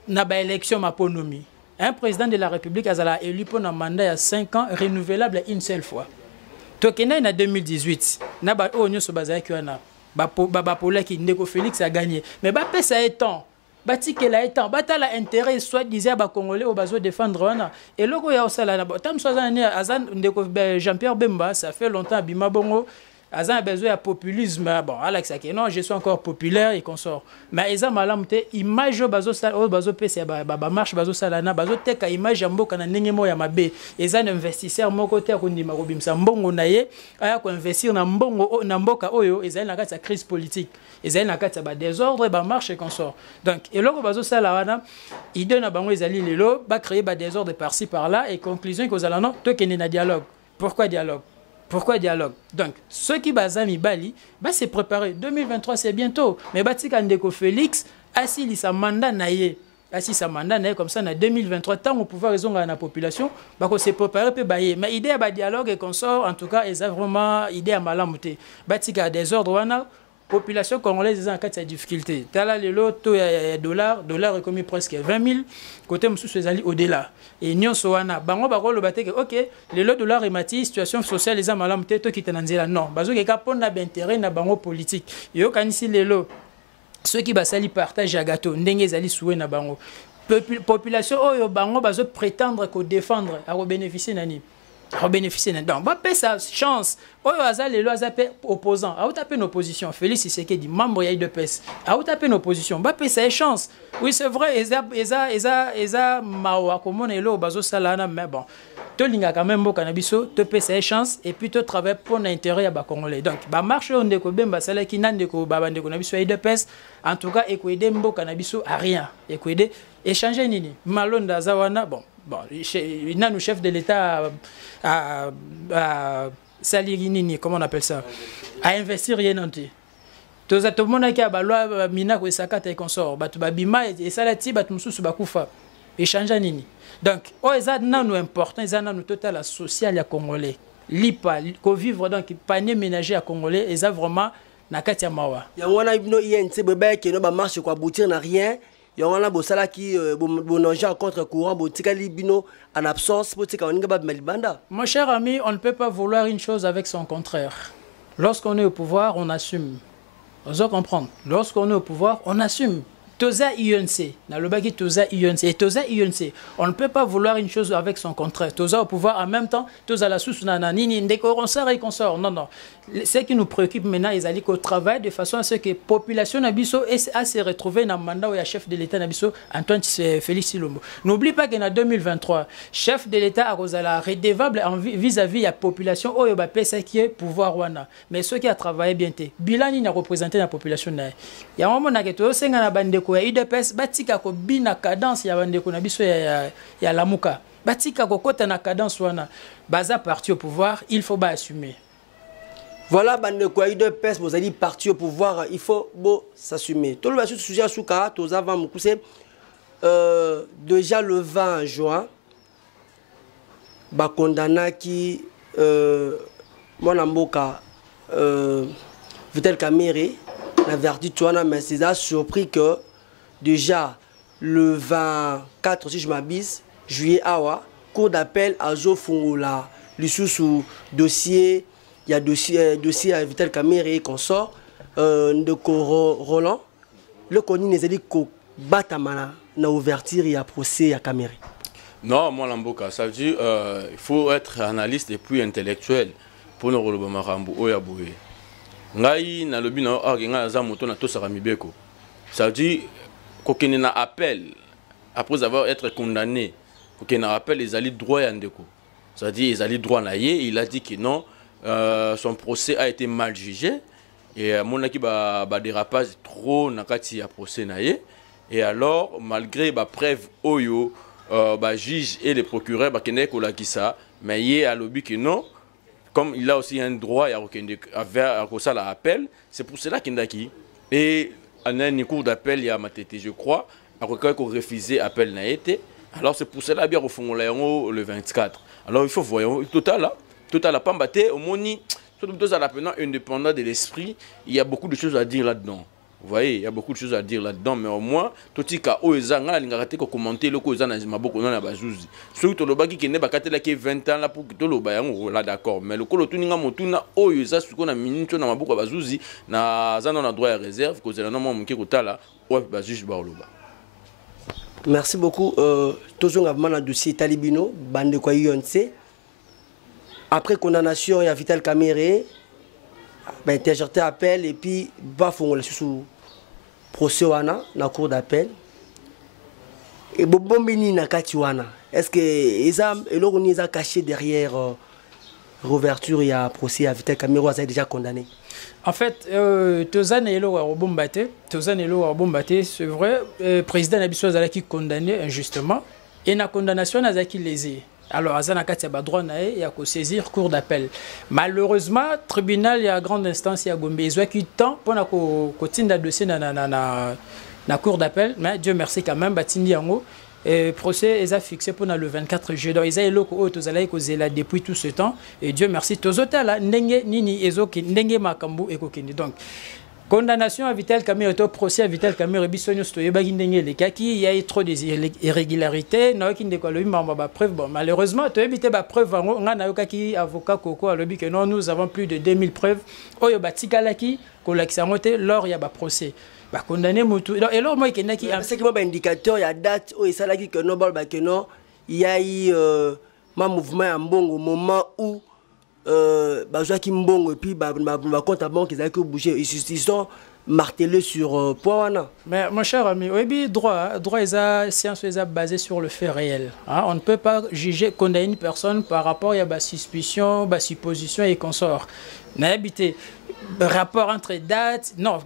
na ba élection maponomi. Un président de la République a élu pour un mandat à 5 ans renouvelable une seule fois. Tokena en 2018, na ba onyo so bazaki wana. Ba pola ki ndeko Félix a gagné. Mais ba pesa étant Batike la étant batala intérêt soit disait ba congolais au bazo défendre wana et loko ya osala na tam soazani azan ndeko Jean-Pierre Bemba ça fait longtemps bima bongo azan a besoin de populisme bon Alex Ake non je suis encore populaire et consort mais eza malamte image bazo sala o bazo pesa ba marche bazo sala na bazo teka image mboka na ndenge mo ya mabe eza un investisseur moko te ko ndima ko bimsa mbongo na ye aya ko investir na mbongo na mboka oyo eza na kati ya crise politique eza na kati ya ba désordre ba marche et consort donc et loko bazo sala wana idée na bango ezali lelo ba créer ba désordre par-ci par-là et conclusion que ozala non to kende na dialogue. Pourquoi dialogue? Pourquoi dialogue? Donc, ceux qui basent Bali, c'est préparé. 2023, c'est bientôt. Mais Batika Ndeko Félix, assis sa mandat naïe. si ça mandat comme ça en 2023 tant au pouvoir ils ont la population bah qu'on s'est préparé peut bailler mais idée à dialogue et qu'on sort en tout cas ils ont vraiment idée à malamuté batika des ordres wana population congolaise en cas de difficulté tala le lot dollar est commis presque 20 000 côté monsieur Sezali au-delà et nyon soana bango ba le baté OK le lot dollar et mati situation sociale les malamuté to qui tenanzela non bazo ke ka pona d'intérêt na bango politique yo kanisi le lot ceux qui basali partage à gâteau ndenge zali soué na bango population oyo bango bazo prétendre ko défendre à bénéficier nani à bénéficier donc ba pe sa chance oyo azali lo azape opposant a taper une opposition Félix Tshisekedi membre ya UDPS a taper une opposition ba pe sa chance oui c'est vrai eza mawa comme lo bazo salana mais bon to linga quand même boka na biso to pe sa chance et puis to travailler pour l'intérêt ya ba congolais donc ba marche on de ko bemba sala ki nande ko baba ndeko na biso ya UDPS en tout cas et ko aider mboka na biso à rien et ko aider échanger nini malonda zawana bon nous chef de l'État à salir nini comment on appelle ça à investir rien entier tout le monde qui a balwa mina ko sakata et consort batu babima et salati batu mususu bakufa échanger nini donc eza nanu important eza nanu total social ya congolais lipa ko vivre donc panier ménager à congolais eza vraiment na kati ya mawa ya wana ibino INC beba ke no ba marche ko aboutir na rien ya wana bosala ki bonanger en contre courant botika libino en absence botika oninga ba malibanda. Mon cher ami, on ne peut pas vouloir une chose avec son contraire. Lorsqu'on est au pouvoir, on assume. Vous allez comprendre. Lorsqu'on est au pouvoir, on assume. Toza INC, na le baki Toza INC et Toza INC, on ne peut pas vouloir une chose avec son contraire. Toza au pouvoir en même temps, Toza la sous nanani ndeko sort et consort. Non non. Ce qui nous préoccupe maintenant, ils allaient qu'au travail de façon à ce que la population Nabiso a se retrouver dans le mandat où il y a chef de l'État Nabiso Antoine Félix Tshilombo. N'oublie pas qu'en 2023, chef de l'État a Rosala redevable vis-à-vis de la population où il y a PSA qui est pouvoir wana. Mais ceux qui a travaillé bien, bilan il a représenté la population. Il y a un moment où il y a bande ko ya UDPS batika ko bina cadence ya bande ko na biso ya lamuka batika ko kota na cadence wana baza parti au pouvoir il faut ba assumer. Voilà bande ko ya UDPS vous allez parti au pouvoir il faut s'assumer. Tout le sujet souka tous avant mukuse déjà le 20 juin ba condamna qui mwana mboka Vital Kamerhe la verdict wana mais c'est surpris que déjà le 24 si je m'abuse juillet awa cour d'appel à Zofungula le sous dossier il y a dossier à Vital Kamerhe consort de Roland le connu les dit ko batamana na ouverture et à procès à Kamerhe. Non moi lamboka ça veut dire il faut être analyste et puis intellectuel pour nous relever marambo oya boye ngai na lobi na nga za moto na tosaka mibeko ça veut dire kokene na appel après avoir été condamné kokene na appel les alliés droit ya ndeko ça veut dire les alliés droit na ye il a dit que non son procès a été mal jugé et monaki ba dérapage trop na kati ya procès na ye et alors malgré ba preuve oyo ba juge et les procureurs ba kene ko la kisa mais ye a lobi que non. Comme il a aussi un droit à la appel, c'est pour cela qu'il a qui. Et en un cours d'appel, il y a Matete, je crois, à refuser l'appel n'a été. Alors c'est pour cela bien au fond le 24. Alors il faut voir, total à pas battre, au moni, surtout à l'appelant indépendant de l'esprit, il y a beaucoup de choses à dire là-dedans. Vous voyez, il y a beaucoup de choses à dire là-dedans, mais au moins, tout ce cas, Oezanga, il a commenté le cause dans beaucoup de bazouzi. Surtout le bagi qui n'est pas qui 20 ans là pour que le bayan là d'accord, mais le colo tuninga motuna Oeza ce qu'on a minute na mabuko bazouzi na zana na droit à réserve cause la norme mki kotala ou bazuzi baoloba. Merci beaucoup. Toujours avant le dossier Talibino, bande kwa INC. Après condamnation, il y a Vital Kamerhe, interjeté appel et puis bafongole sous procès wana na cour d'appel et bombini na kati wana est-ce que eza eloko ni eza caché derrière réouverture il y a procès à Vital Kamerhe a déjà condamné en fait tozane elo wa bombate c'est vrai président Nabiso azalaki condamné injustement et na condamnation azaki lésé. Alors, Azana Katia droit il y a qu'à saisir cour d'appel. Malheureusement, tribunal, il y a grande instance, il y a Gombe. Ils ont eu temps pour qu'on continue le dossier la cour d'appel, mais Dieu merci quand même, Batindi Yango. Le procès est fixé pour le 24 juillet. Donc, ils ont été depuis tout ce temps. Et Dieu merci. Tozota Ndenge Nini Ezoki, Ndenge Makambu et Kokindi. Donc, condamnation à Vital Kamerhe, procès à Vital Kamerhe, il y a eu trop d'irrégularités. Malheureusement, tu as évité la preuve. On a un avocat Koko a dit que non, nous avons plus de 2000 preuves. Lors il y a un procès. Condamné Moutou. Et alors, moi, il y a un indicateur, il y a date où il y a eu un mouvement en bon au moment où qui mbongo et puis compte à banque ils ont bougé ils sont martelés sur point. Mais mon cher ami, oui, droit est science est basé sur le fait réel. Hein? On ne peut pas juger condamner une personne par rapport à la suspicion, la supposition et consorts. N'habité rapport entre dates, non,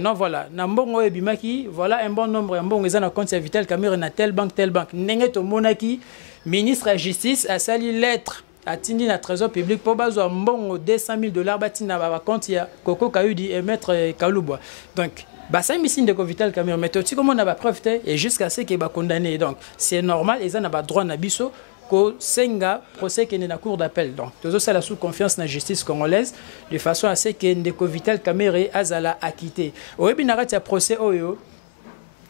non, voilà, Nambongo et Bimaki, voilà un bon nombre, un bon raison à compte Vital Kamerhe na telle banque, Nengeto Monaki, ministre de la Justice, a sali lettre. A tindi na trésor public pour bazo mbongo $200,000 batina ba compte ya Koko Kayudi et maître Kalouboa. Donc ça mission de Vital Kamerhe mais tu comme on a ba preuve et jusqu'à ce qu'il va condamné. Donc c'est normal ils ont pas droit na biso ko senga procès qui est na cour d'appel. Donc tout ça la sous confiance na justice congolaise de façon à ce que Ndeko Vital Kamerhe azala acquitté. Au binarati ya procès oyo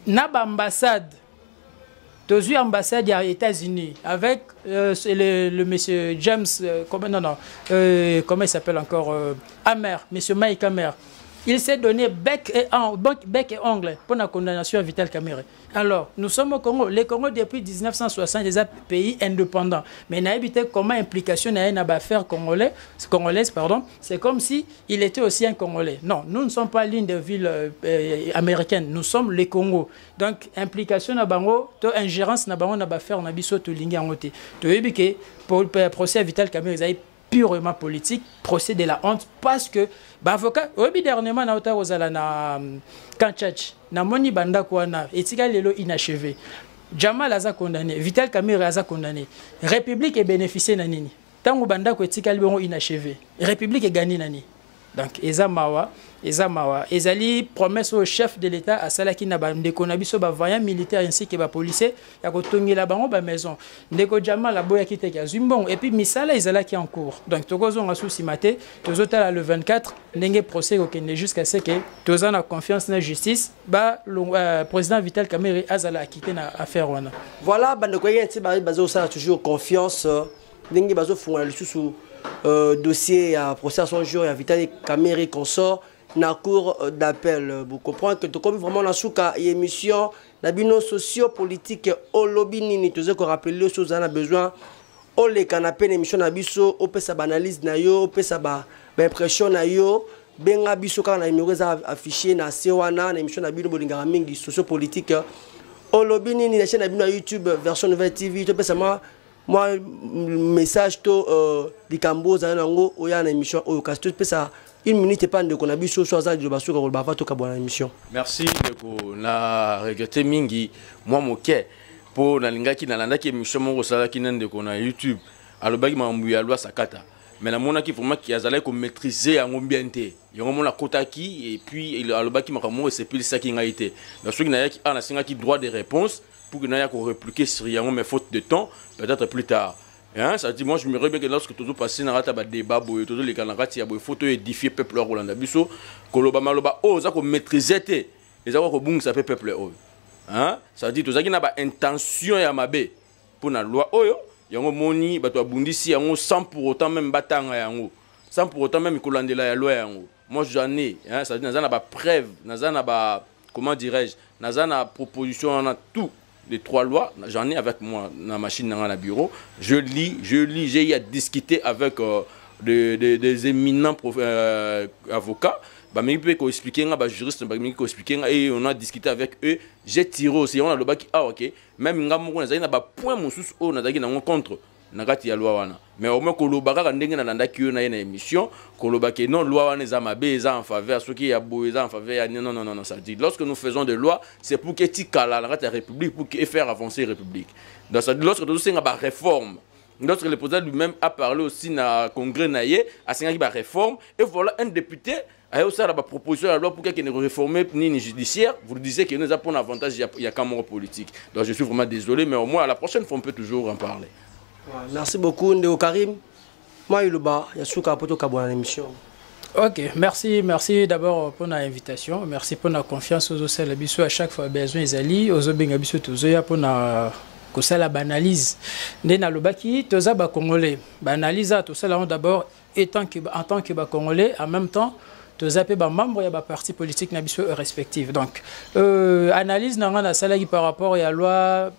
na ba ambassade aux ambassades des États-Unis avec le monsieur James, comment il s'appelle encore, Amer, monsieur Mike Amer. Il s'est donné bec et ongle pour la condamnation à Vital Kamerhe. Alors, nous sommes au Congo. Le Congo, depuis 1960, est un pays indépendant. Mais n'a évité comment implication n'a une affaire congolaise, pardon. C'est comme si il était aussi un Congolais. Non, nous ne sommes pas l'une des villes américaines. Nous sommes le Congo. Donc, implication na bango, to ingérence na bango na affaire na biso to lingi angote. To éviter pour le procès à Vital Kamerhe, purement politique, procès de la honte, parce que avocat, dernièrement, na ota ozala na Kanchach, na moni banda kwana, etika lelo inachevé. Jamal aza condamné, Vital Kamerhe aza condamné. République est bénéficiée na nini. Tango banda ko etika lelo inachevé. République est gagnée nani. Donc ezamawa. Ezali promesse au chef de l'État à Salaki na ndeko na biso ba voyant militaire ainsi que ba policier ya ko tongela bango ba maison ndeko Jamal la boya kite ka zumbon et puis misala ezala qui en cours. Donc tokozo nga souci maté tozotala le 24 ndenge procès ko kende jusqu'à ce que tozana confiance na justice ba président Vital Kamerhe azala akité na affaire wana. Voilà bandeko yenti ba bazo ça toujours confiance ndenge bazo fungala lisusu dossier à procès à son jour et à Vital Kamerhe consort na cour d'appel. Vous comprenez que comme vraiment la souka émission la bino socio-politique au lobby nini tu sais qu'on rappelle les choses on a besoin on les canapé émission na biso on peut sa analyse na yo on peut sa impression na yo benga biso quand na numéro affiché na sewana na émission na bino bolinga mingi socio-politique au lobby nini na chaîne na bino YouTube version nouvelle TV tu peux ça moi message to di kambo za nango oya na émission au casto peut ça une minute pas de qu'on a vu sur ça de baso ko bava to ka bona émission. Merci ndeko na regretté mingi moi moke pour na lingaki na landa ki émission mo sala ki nande ko na YouTube alobaki mambu ya loi sakata mais na mona ki vraiment ki azala ko maîtriser en bien té yango mona kotaki et puis il alobaki makamo c'est plus ça qui nga été na soki na yaki ana singa ki droit de réponse pour que na ya ko répliquer sur yango mais faute de temps peut-être plus tard. Hein, ça dit moi je me rappelle que lorsque tout passé dans un débat tout les canarati il faut édifier peuple Rolanda biso koloba maloba oh ça ko maîtriser té les avoir ko bung ça fait peuple oh hein ça dit tout ça qui n'a pas intention ya mabe pour la loi oyo yango moni bato abundisi yango sans pour autant même batanga yango sans pour autant même kolandela ya loi yango moi j'en ai hein ça dit nazana ba preuve nazana ba comment dirais-je nazana proposition on a tout les trois lois, j'en ai avec moi dans la machine dans le bureau. Je lis, j'ai eu à discuter avec des éminents avocats. Mais ils peuvent expliquer, les juristes peuvent expliquer, et on a discuté avec eux. J'ai tiré aussi, on a le bac, ah ok, même on a un point on a contre. Nagati ya loi wana mais au moins kolobaka ndenge na landaki yo na une émission kolobaka non loi wana za mabe za en faveur ceux qui ya boeza en faveur non ça dit lorsque nous faisons des lois c'est pour que tikala la république pour que faire avancer la république dans ça lorsque nous senga ba réforme lorsque le président lui-même a parlé aussi na congrès naie a senga ba réforme et voilà un député ayo ça la proposition la loi pour qu'il ne réformer ni judiciaire, vous disiez que nous avons un avantage il y a qu'un mot politique. Donc je suis vraiment désolé mais au moins à la prochaine fois on peut toujours en parler. Merci beaucoup Ndeko Karim. Moi Iluba, Yasuka poto kabona l'émission. Ok, merci d'abord pour l'invitation, merci pour la confiance aux autres biso à chaque fois besoin izali aux benga biso tozoya pour na kosala banalise ndena lobaki toza ba congolais banalise tout ça là d'abord en tant que ba congolais en même temps toza pe ba membre ya ba parti politique na biso respectif donc analyse na ngana sala par rapport à loi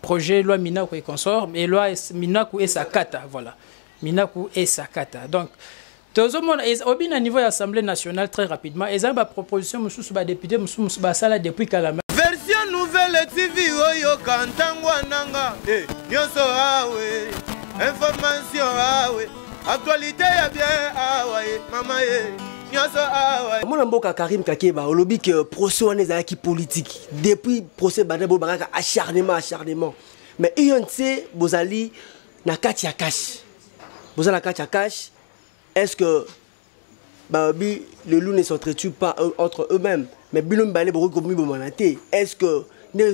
projet loi Minaku et consort mais loi Minaku et Sakata voilà Minaku et Sakata donc au niveau de l'Assemblée nationale très rapidement ils ont une proposition monsieur ba député monsieur ba sala depuis Kalama version nouvelle TV oyo kantangwa nanga nyonso awe information awe actualité ya bien awe mama nyonso awe mon mboka Karim Kakeba olobi que procès on est qui politique depuis procès badabo baka acharnement mais UNC bozali na kati ya cash bozala kati ya cash. Est-ce que les loups ne s'entretuent pas entre eux-mêmes? Mais est-ce que les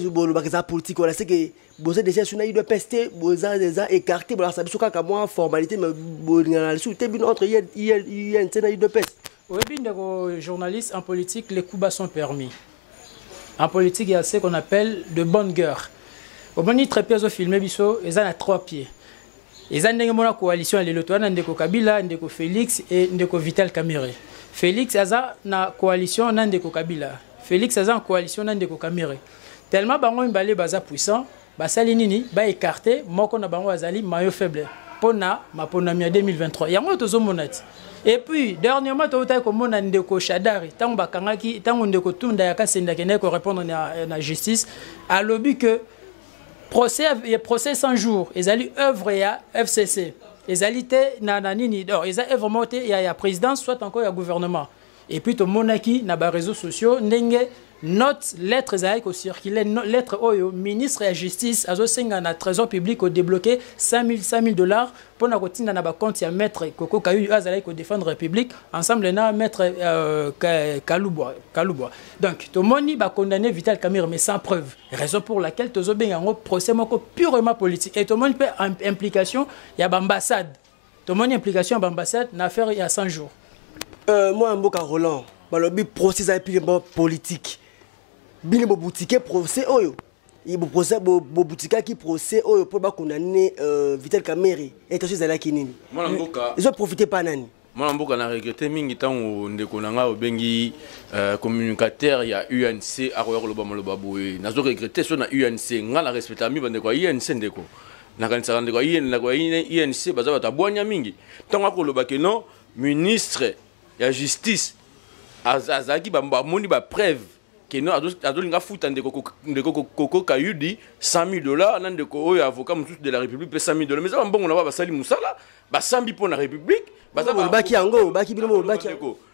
politiques, on sait que vous êtes déjà sur une peste, vous êtes déjà écarté, vous savez que moi formalité, mais vous êtes entre une peste. Oui, les journalistes en politique, les coups bas sont permis. En politique, il y a ce qu'on appelle de bonne guerre. Au moment où très peu filmé, ils ont 3 pieds. Ils ont une coalition à l'Elotoana, Ndeko Kabila, Ndeko Félix et Ndeko Vital Kamerhe. Félix a une coalition à Ndeko Kabila. Félix a une coalition à Ndeko Kamerhe. Tellement bango imbalé baza puissant, basali nini ba écarté moko na bango azali maillot faible. Pona ma ponami 2023. Yango tozo monati. Et puis dernièrement to utai ko mona Ndeko Shadari, tango bakangaki, tango Ndeko Tunda ya kasenda kene ko répondre na justice, a lobby que procès 100 jours, ils allaient œuvre à FCC. Ils allaient nananini, ils allaient vraiment il y a présidence soit encore il y a gouvernement. Et puis tout monaki na ba réseaux sociaux ndenge note lettres zaïko circulé lettre oyo ministre de la justice azo senga na trésor public au débloquer $5,000 pour na kotinda na ba compte ya maître Koko Kayu azali ko défendre République ensemble na maître Kalubwa. Donc to moni ba condamner Vital Kamerhe mais sans preuve, raison pour laquelle tozo benga ngo procès moko purement politique et to moni pe implication ya ba ambassade. To moni implication ba ambassade na affaire il y a 100 jours. Moi Mboka Roland, balobi procès purement politique. Bini bo boutique procès oyo. Il bo procès bo boutique qui procès oyo pour ba condamner Vital Kamerhe. Et to zala kinini. Moi Mboka. Ils ont profité pas nani. Moi Mboka na regretté mingi tango ndeko nanga obengi communicateur ya UNC aroyoko loba boye. Nazo regretté so na UNC ngala respecta mi bande ko UNC ndeko. Na kanisa ndeko UNC baza batabwanya mingi. Tango ko loba ke non ministre ya justice azaki bamoni ba preuve que non azolinga futa ndeko Koko Kayudi $100,000 na ndeko oyo avocat mususu de la République pe $100,000 mais ça mbongo na ba basali musala ba sambi po na République baza ba baki yango baki bino baki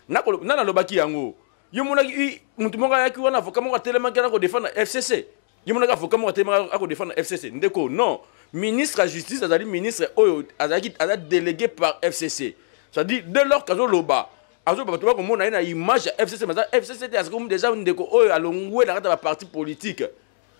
na lobaki yango yo monaki mutu moko yaki wana avocat moko telema kana ko défendre FCC yo monaki avocat moko telema ko défendre FCC ndeko non ministre de la justice azali ministre oyo azaki délégué par FCC c'est-à-dire dès lors kazo loba azo ba tuba ko mona ina image ya FCC maza FCC est comme déjà ndeko oyo alongwe na kata ba parti politique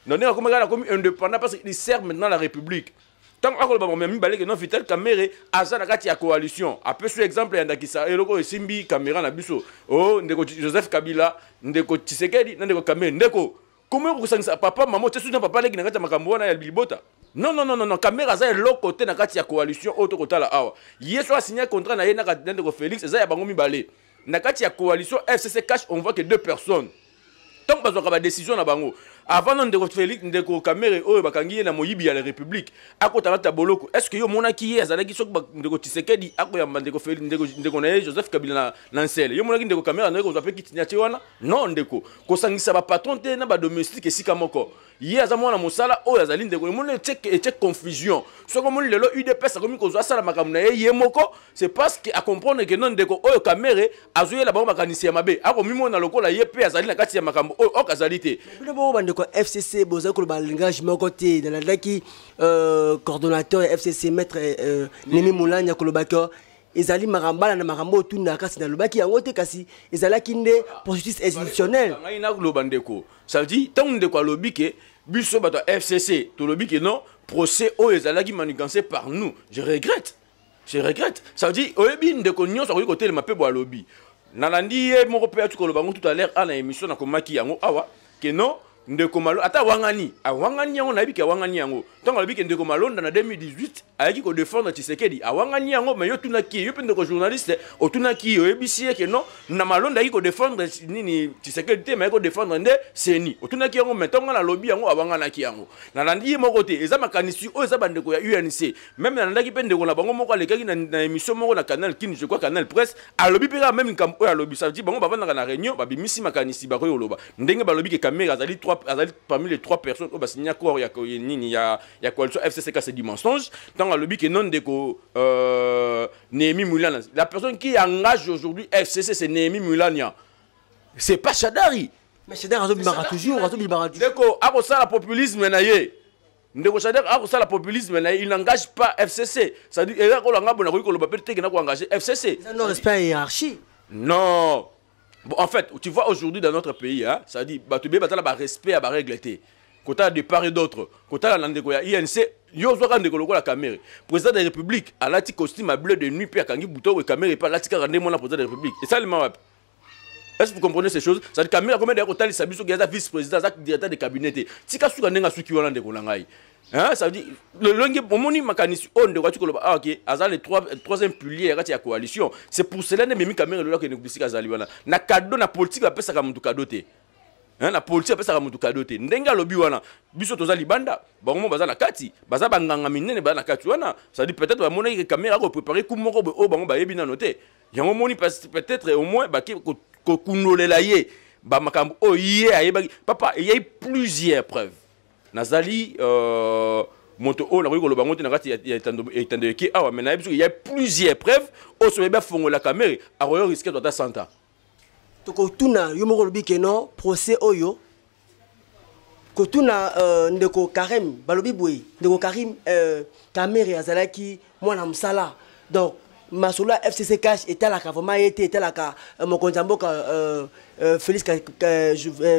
non ne comme gala comme indépendant parce qu'il sert maintenant la République tant que ba mami balé que non Vital Kamerhe aza na kati ya coalition après sur exemple ya ndakisa eloko simbi caméra na biso oh ndeko Joseph Kabila ndeko Tshisekedi na ndeko Kamerhe ndeko comment ko sangisa papa maman te soutenir papa leki na kati ya makambo wana ya bilibota. Non, Kamerhe aza l'autre côté na kati ya coalition auto kota la awa. Yeso a signé contrat na yena kati ndeko Félix eza ya bango mibale. Na kati ya coalition FCC cash on voit que 2 personnes. Tant bazo ka ba décision na bango. Avant non ndeko Félix ndeko Kamerhe oyo bakangi na moyibi ya la République. Akota ta boloko. Est-ce que yo monaki ye azalaki sok ndeko Tshisekedi akoya ndeko Félix ndeko na Joseph Kabila na nsele. Yo monaki ndeko Kamerhe ndeko zape kitinyati wana? Non ndeko. Ko sangisa ba patron te na ba domestique esika moko. Hier za mwana musala oyo azali ndeko mona check confusion so comme lelo UDPS akomi kozwa sala makamuna ye moko c'est parce que a comprendre que non ndeko oyo Kamerhe azoye la bango makanisi ya mabe akomi mona lokola ye pe azali na kati ya makambo oyo okazali te bino bo bandeko FCC boza ko ba langage moko te dans la daki coordonnateur FCC maître Nemi Moulanya ko lobaka ezali marambala na marambo tuna kasi na lobaki yango te kasi ezalaki nde processus institutionnel. Ngai na loba ndeko. Ça veut dire tant ndeko alobi ke biso bato FCC to lobi ke non procès o ezalaki manigancé par nous. Je regrette. Je regrette. Ça veut dire oyebi ndeko nyonso ko côté le mapé bo alobi. Nalandi e moko pe atu ko lobango tout à l'heure à la émission na komaki yango awa ke non ndeko malo ata wangani awangani yango na biki awangani yango tant alobi ke ndeko malonda na 2018 ayaki ko défendre Tshisekedi awangani yango mais yo tunaki yo pe ndeko journaliste o tunaki yo ebisi ke non na malonda ayaki ko défendre nini Tshisekedi te mais ko défendre nde seni o tunaki yango metonga na lobby yango awangana ki yango na landi moko te eza makanisi o eza bandeko ya UNC même na ndaki pe ndeko na bango moko alekaki na émission moko na canal Kin je crois canal presse alobi pe même kampo ya lobby ça dit bango bavanda na réunion babimisi makanisi ba ko yoloba ndenge ba lobby ke caméra azali parmi les 3 personnes au signé quoi il y a coalition FCC c'est du mensonge tant le but que non déco Néhémie Moulana la personne qui engage aujourd'hui FCC c'est Néhémie Moulania c'est pas Chadari mais Chadari a toujours déco à ça la populisme naie ndeko Chadari à ça la populisme il n'engage pas FCC ça dit et là ko langa bona ko lo papel te na ko engager FCC non respect hiérarchie non. Bon, en fait, tu vois aujourd'hui dans notre pays, hein, ça dit, bah, tu as respect à la règle. Quand de part et d'autre, quand tu as l'INC, yo zo rande koloko la caméra. Président de la République, à la costume à bleu de nuit, puis à Kangi Bouto, et caméra, et pas la tika rande mon président de la République. Et ça, le map. Est-ce que vous comprenez ces choses? Ça dit, caméra, combien d'ailleurs, il s'habille sur le vice-président, directeur de cabinet. Tika sou rande nga sou ki wala de kolangai. Hein, ça veut dire le longue pomoni makanissi on de voiture ko ah OK azal les troisième pilier ya coalition c'est pour cela ne memi caméra là que négocier azali wana na cadeau na politique ba pesa ka mutu cadeau te hein na politique pesa ka mutu cadeau te ndenga lobi wana biso tozali banda bango baza na kati baza banganga minene ba na kati wana ça dit peut-être ba mona que caméra ko préparer ku moko o bango ba yebi na noter yango moni peut-être au moins ba ko kunolela ye ba makambo o ye ayeba papa il y a eu plusieurs preuves Nazali moto o na ko lo bango te na kati ya etando ki awa mais na biso il y a plusieurs preuves au so ba fongo la caméra a royo risquer tota santa to ko tuna yo moko lobi ke non procès oyo ko tuna ndeko Karim balobi boy ndeko Karim caméra azalaki mwana msala donc Masula FCC cash était la vraiment était la mon konzamboka Félix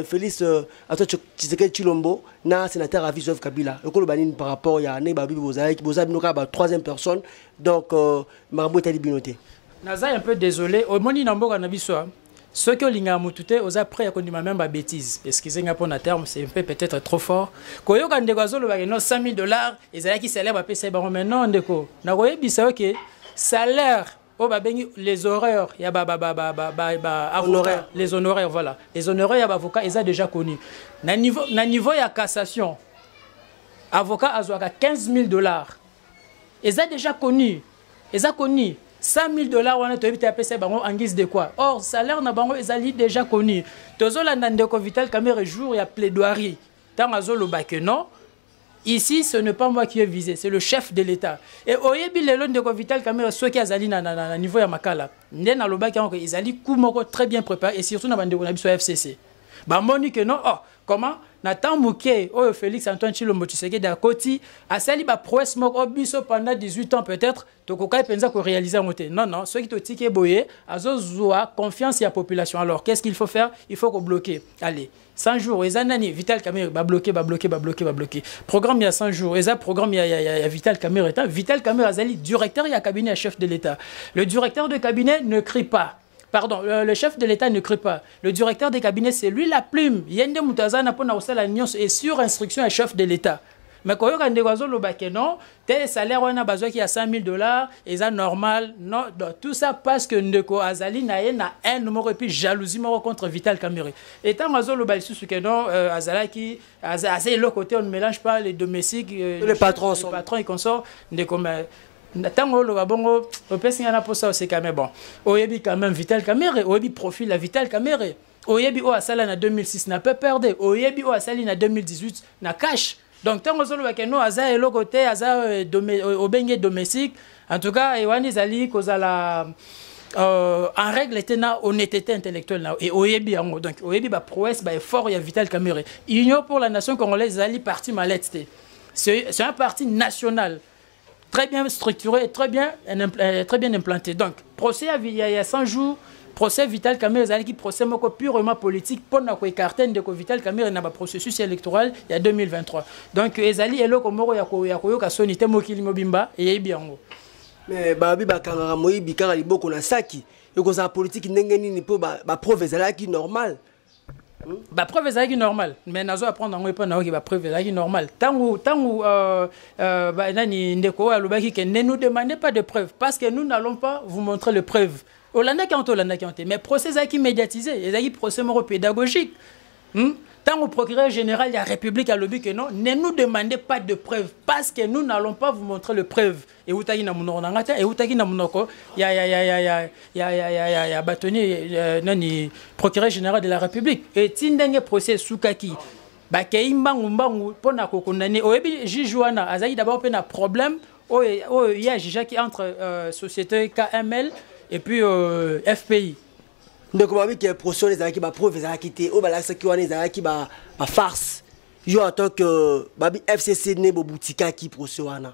Félix ato Tshisekedi Chilombo na sénateur à Joseph Kabila le banine par rapport ya ne babi bozali binoka ba troisième personne donc marabo était binoté naza un peu désolé au moni namboka na biso ceux qui linga mutute aux après ya kondima même ba bêtise excusez-moi pour na terme c'est un peu peut-être trop fort koyoka ndeko azolo ba no $100,000 ezalaki salaire ba pesa ba maintenant ndeko na koyebisa OK salaire oh bah les horaires il y a les honoraires voilà les honoraires il y a avocat ils ont déjà connu na niveau ya cassation avocat a $15,000 ils ont déjà connu ils ont connu $100,000 on a été payé en guise de quoi or salaire na bango ils ont déjà connu tozola ndeko Vital Kamerhe jour il y a plaidoirie tant azolo ba que non. Ici, ce n'est pas moi qui ai visé, c'est le chef de l'État. Et oyebi lelo ndeko Vital Kamerhe ceux qui azali na niveau ya makala. Ndena loba ki ont ils ali kumoko très bien préparé et surtout na bandeko na biso FCC. Ba moni que non oh comment na temps muke oh Félix Antoine Tshilombo Tshisekedi akoti asali ba prouesse moko biso pendant 18 ans peut-être to kokai penza ko réaliser ngote. Non ceux qui to tike boye azozwa confiance ya population. Alors qu'est-ce qu'il faut faire? Il faut ko bloquer. Allez 100 jours, ils ont Vital Kamerhe va bloquer. Programme il y a 100 jours, ils ont programme il y a Vital Kamerhe. Vital Kamerhe azali directeur et cabinet chef de l'État. Le directeur de cabinet ne crie pas. Pardon, le chef de l'État ne crie pas. Le directeur de cabinet c'est lui la plume. Yende Mutazana pour na osala nyons et sur instruction du chef de l'État. Mais quand on a le bac non, tes salaires on a besoin qu'il y a $100,000 et ça normal non tout ça parce que ndeko azali na un numéro et puis jalousie contre Vital Kamerhe. Et tant mazo le bail sous que non azala qui assez le côté on ne mélange pas les domestiques les patrons et consorts ndeko tango lo babongo opesi na pour ça c'est quand même bon. Oyebi quand même Vital Kamerhe, oyebi profil la Vital Kamerhe. Oyebi o asala na 2006 n'a pas perdu, oyebi o asali na 2018 na cash. Donc, tant que nous avons aza et le côté aza obengé domestique, en tout cas, Ewani Zali kozala en règle était na honnêteté intellectuelle et oyebi ango. Donc, oyebi ba prouesse ba effort ya Vital Kamerhe. Union pour la nation congolaise Zali parti malette. C'est un parti national. très bien structuré et très bien implanté. Donc, procès il y a 100 jours, procès Vital Kamerhe qui procès purement politique pour écarter de Vital Kamerhe dans le processus électoral il y a 2023. Donc, ezali elo komoro ya koyoka sonité mokili mobimba et bien. Mais babi bakanga moyibi kanga liboko na saki eko za politique ndenge nini po ba preuve ezalaki normal. Ba preuve ezalaki normal, mais nazo apprendre ngo epa na ki ba preuve ezalaki normal. Tangu ba nani ndeko alobaki que ne nous demandez pas de preuves parce que nous n'allons pas vous montrer les preuves. Olanda qui ont mais procès qui médiatisé, ezalaki procès moro pédagogique. Tant au procureur général de la République a lobby que non, ne nous demandez pas de preuves parce que nous n'allons pas vous montrer les preuves. Et où t'as na munonangata et où t'as na munoko ya bâtonnier nani procureur général de la République et tindenge procès soukaki ba keimba ngumbangu pona ko condamner oyebi juge wana azali d'abord pe na problème o ya juge qui entre société KML et puis FPI. Donc, on va dire que les procès qui ba preuve ezalaki te o balakisa ki wana ezalaki ba farce. Yo en tant que babi FCC ne bo boutika ki procès wana.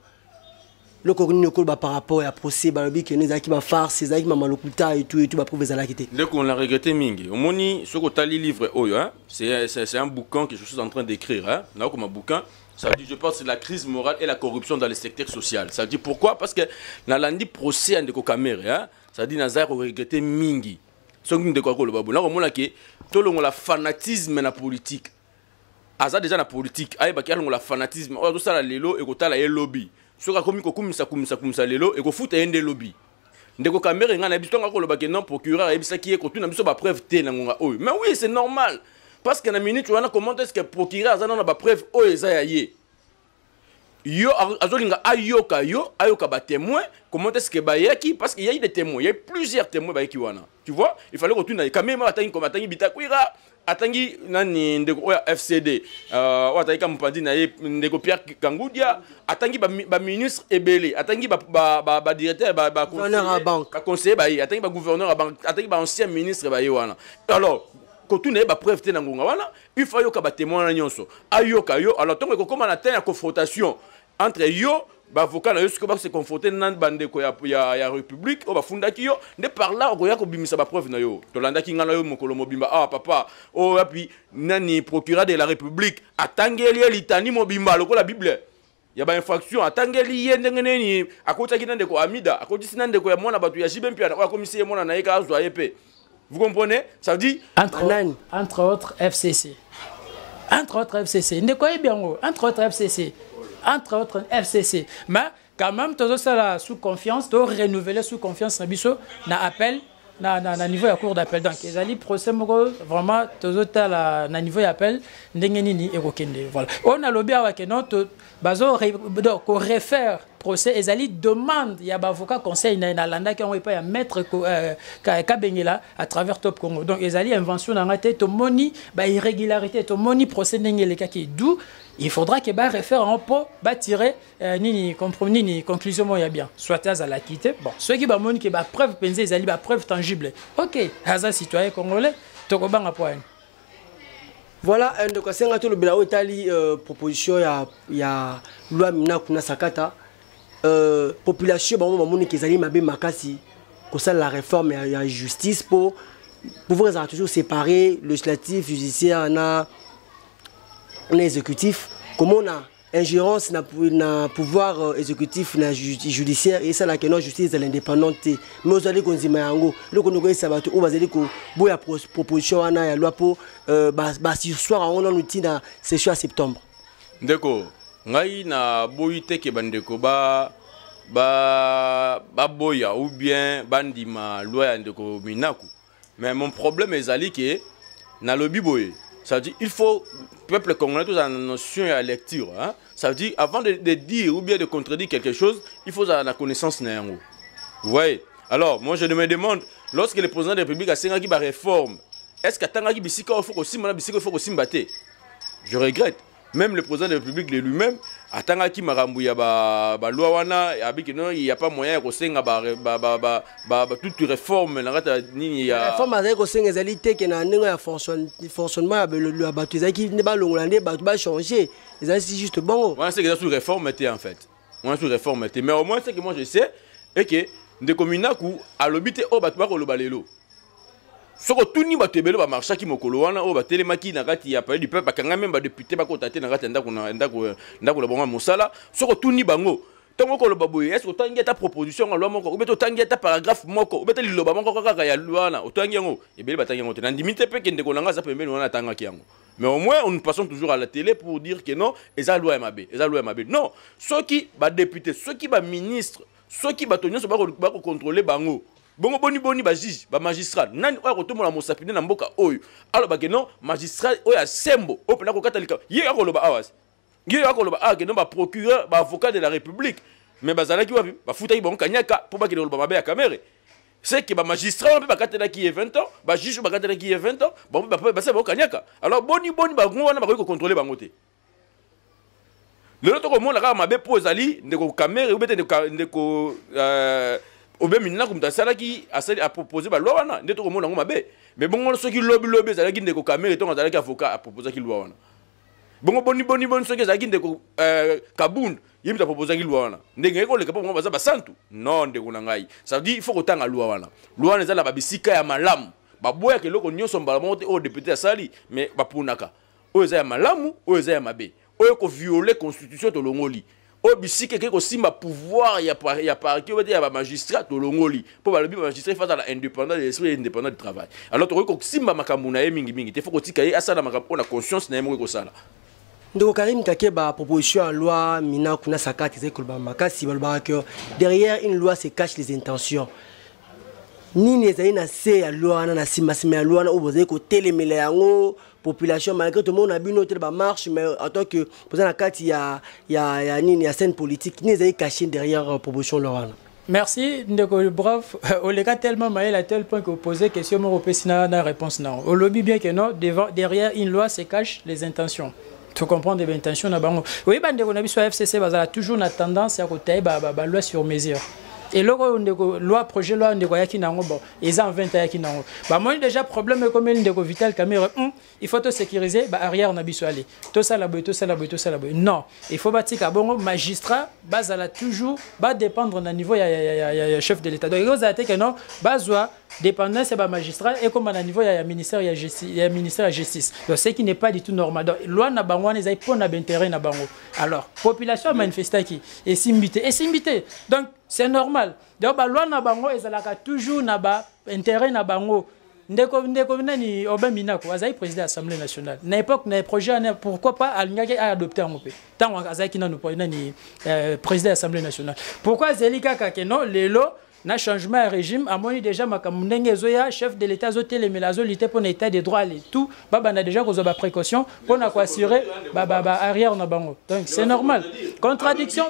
Le cognon ko ba par rapport à procès babi que ezalaki ba farce, ezalaki mama lokuta et tout ba preuve ezalaki te. Dès qu'on a regretté mingi. Omoni ce que tali livre oyo hein, c'est un bouquin que je suis en train d'écrire hein. Là comme un bouquin, ça dit je pense c'est la crise morale et la corruption dans le secteur social. Ça dit pourquoi? Parce que dans l'andi procès de Kamerhe hein, ça dit nazar regretter mingi. Ce qui est le fanatisme na politique. Aza déjà na politique. Aïe ba kialo la fanatisme. O to sala lelo e ko tala ye lobby. So ka komi ko kumisa lelo e ko futa yende lobby. Ndeko Kamerhe ngana bitonga ko lobake non procureur e bisa ki e ko tuna biso ba preuve te na ngonga oyo. Mais oui, c'est normal. Parce que na minute wana comment est-ce que procureur aza na ba preuve oyo eza ya ye. Yo azolinga ayoka ba témoin comment est-ce que ba yaki parce qu'il y a eu des témoins, il y a eu plusieurs témoins ba yaki wana. Tu vois, il fallait retourner Kamerhe atangi comme atangi bitakwira atangi nani ndeko FCD atangi comme pandi na ndeko Pierre Kangudia atangi ba ministre ebele atangi ba directeur ba conseiller ba atangi ba gouverneur atangi ba ancien ministre ba wana. Alors quand tu n'es pas preuve te nangonga wana il faut yoka ba témoin na nyonso ayoka yo alors tant que comme on atteint la confrontation entre yo ba avocat na yo ce que ba se confronter nan bandeko ya République o ba fundaki yo ne par là ko ya ko bimisa ba preuve na yo to landa ki ngana yo mokolo mobimba ah papa o api nani procureur de la République atangeli litani mobimba lokola Bible ya ba infraction atangeli yende ngeneni akota kinande ko Amida akoti sinande ko ya mwana batu ya jibe mpia ko komisi mwana na yeka azwa yepe. Vous comprenez? Ça veut dire entre autres FCC. Entre autres FCC. Entre autres FCC. Entre autres FCC. Mais quand même, tout ça sous confiance, tout renouveler sous confiance, na appel, na niveau de cour d'appel. Donc, les alliés procès, vraiment, tout ça na niveau d'appel, n'engeni et kokende. Voilà. On a lobby avec notre bazo réfère procès les alliés demandent il y a avocat conseil na landa qui ont pas ya maître Kabengela à travers Top Congo. Donc les alliés invention dans la tête to moni ba irrégularité to moni procès n'engele qui d'où il faudra que ba réfère en pot ba tirer ni compromis ni conclusion moi ya bien soit à la quitter bon ceux qui ba moni que ba preuve penser les alliés ba preuve tangible. OK, haza citoyen congolais to ko banga point. Voilà un de quoi c'est un tout le bilan Italie proposition ya loi mina kuna sakata population bon moment qui zali mabe makasi concerne la réforme et la justice pour pouvoir toujours séparer le législatif judiciaire na exécutif comment on a ingérence na pouvoir exécutif na judiciaire et ça la que non justice de l'indépendante mais vous allez konzima yango le konoko sabatu o bazali ko boya proposition ana ya loi pour ba sursoir on outil na session à septembre ndeko ngai na boyite ke bandeko ba boya ou bien bandima loi ya ndeko minaku mais mon problème est ali que na lobi boye ça veut dire il faut peuple congolais tous en notion et à lecture hein? Ça veut dire avant de dire ou bien de contredire quelque chose il faut la connaissance na yango vous voyez alors moi je me demande lorsque le président de la République a signé qui ba réforme est-ce qu'atanga ki bisika il faut que simana bisika il faut que simbate je regrette même le président de la République lui-même atanga ki marambu ya ba loi wana abiki non il y a pas moyen ko senga toute réforme na rata nini ya réforme avec ko senga zalité que na ndinga ya fonctionnement ya batu zaki ne ba longolande batu ba changer c'est juste bon voilà c'est que sous réforme était en fait on a sur réforme, mais au moins ce que moi je sais est que des communes à l'obité au battement au balelo. Ce que tout le monde a ba marché qui mokolo wana o ba telemaki na kati ya palais du peuple kanga même ba député ba kotate na kati ndako la bonga mosala ce que tout ni bango tango ko lo baboye est-ce que tangi ta proposition loi moko ou beto tangi ta paragraphe moko ou beto liloba moko kaka ya loi na otangi yango e bele batangi yango te na ndimite pe ke ndeko langa za pembeni wana tanga ki yango mais au moins nous passons toujours à la télé pour dire que non eza loi mabe non ceux qui ba député ceux qui ba ministre ceux qui ba tonyo so ba ko contrôler bango bongo boni ba juge ba magistrat nani oyo kotomola mosapine na mboka oyo aloba ke non magistrat oyo asembo oyo pena kokatalika ye akoloba awas ye akoloba ke non ba procureur ba avocat de la République mais bazalaki wapi ba futaki bongo kanyaka po ba ke loba mabe ya kamere c'est que ba magistrat on peut ba katela ki 20 ans ba juge ba katela ki 20 ans bon ba se bongo kanyaka alors boni ba ngwana ba ko contrôler bango te le loto ko mona ka mabe po ezali ndeko kamere ou bete ndeko obe minna comme ta sala qui a proposé ba loi wana ndeto ko mona ngoma be mais bongo soki lobby za ki ndeko kamere to ngazala ki avocat a proposé ki loi wana bongo boni soki za ki ndeko kabund yimita proposé ki loi wana ndenge ko le ka bongo baza basantu non ndeko na ngai ça dit il faut kotanga loi wana eza la babisika ya malamu baboya ke loko nyonso mbala monte o député asali mais bapunaka o eza ya malamu o eza ya mabe o ko violer constitution to longoli o bisike ke ko simba pouvoir ya parquet ou ya ba magistrat to longoli po ba lobi magistrat face à la indépendance et indépendant du travail alors to ko simba makambu na ye mingi te faut ko tika ye asala makambu na conscience na ye mo ko sala ndeko Karim Kakeba proposition à loi mina kuna sakati ze kulba makasi balba que derrière une loi se cachent les intentions nini ezali na se ya loi na sima ya loi na oboze ko telemela yango population malgré tout le monde a bino te ba marche mais en tant que posant la carte il y a scène politique ni ezali caché derrière proposition loi. Merci ndeko bref au lega tellement maël à tel point que vous posez question mo repesina na réponse non au lobby bien que non derrière une loi se cachent les intentions. Tu comprends des intentions na bango oui bande ko na biso FCC bazala toujours na tendance à côté ba loi sur mesure. Et là, loi projet loi ndeko yaki nango bon ils en 20 yaki nango ba moi déjà problème comme ndeko Vital Kamerhe il faut te sécuriser ba arrière na biso aller to ça la boy non il faut batika bongo magistrat bazala toujours ba dépendre na niveau ya chef de l'état donc ils ont que non bazwa dépendance ba magistrat et comme na niveau ya ministère ya justice donc ce qui n'est pas du tout normal donc loi na bango na pour na intérêt na bango alors population manifester qui et simbité donc c'est normal. Donc, la loi na bango ezalaka toujours na ba intérêt na bango. Ndeko nani Obaminako azai président de l'Assemblée nationale. Na époque na projet pourquoi pas alingaki a adopter en OP. Tant azai ki nanu nani président de l'Assemblée nationale. Pourquoi zelika kakeno lelo na changement de régime amoni déjà makamundenge zoya chef de l'état zoté les melazo lité pour l'état des droits et tout baba na déjà kozo ba précaution pour na ko assurer arrière na bango donc c'est normal contradiction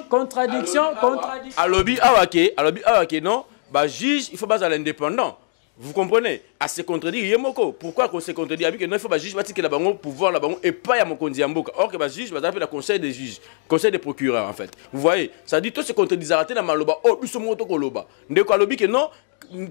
alobi awake non ba juge il faut pas à l'indépendant vous comprenez à se contredire yemoko pourquoi qu'on se contredit avec que non il faut ba juge batiki la bango pouvoir la bango et pas ya mokonzi mboka or que ba juge ba appelle le conseil des juges conseil des procureurs en fait vous voyez ça dit tout se contredisent raté na maloba oh biso moto ko loba ndeko alobi que non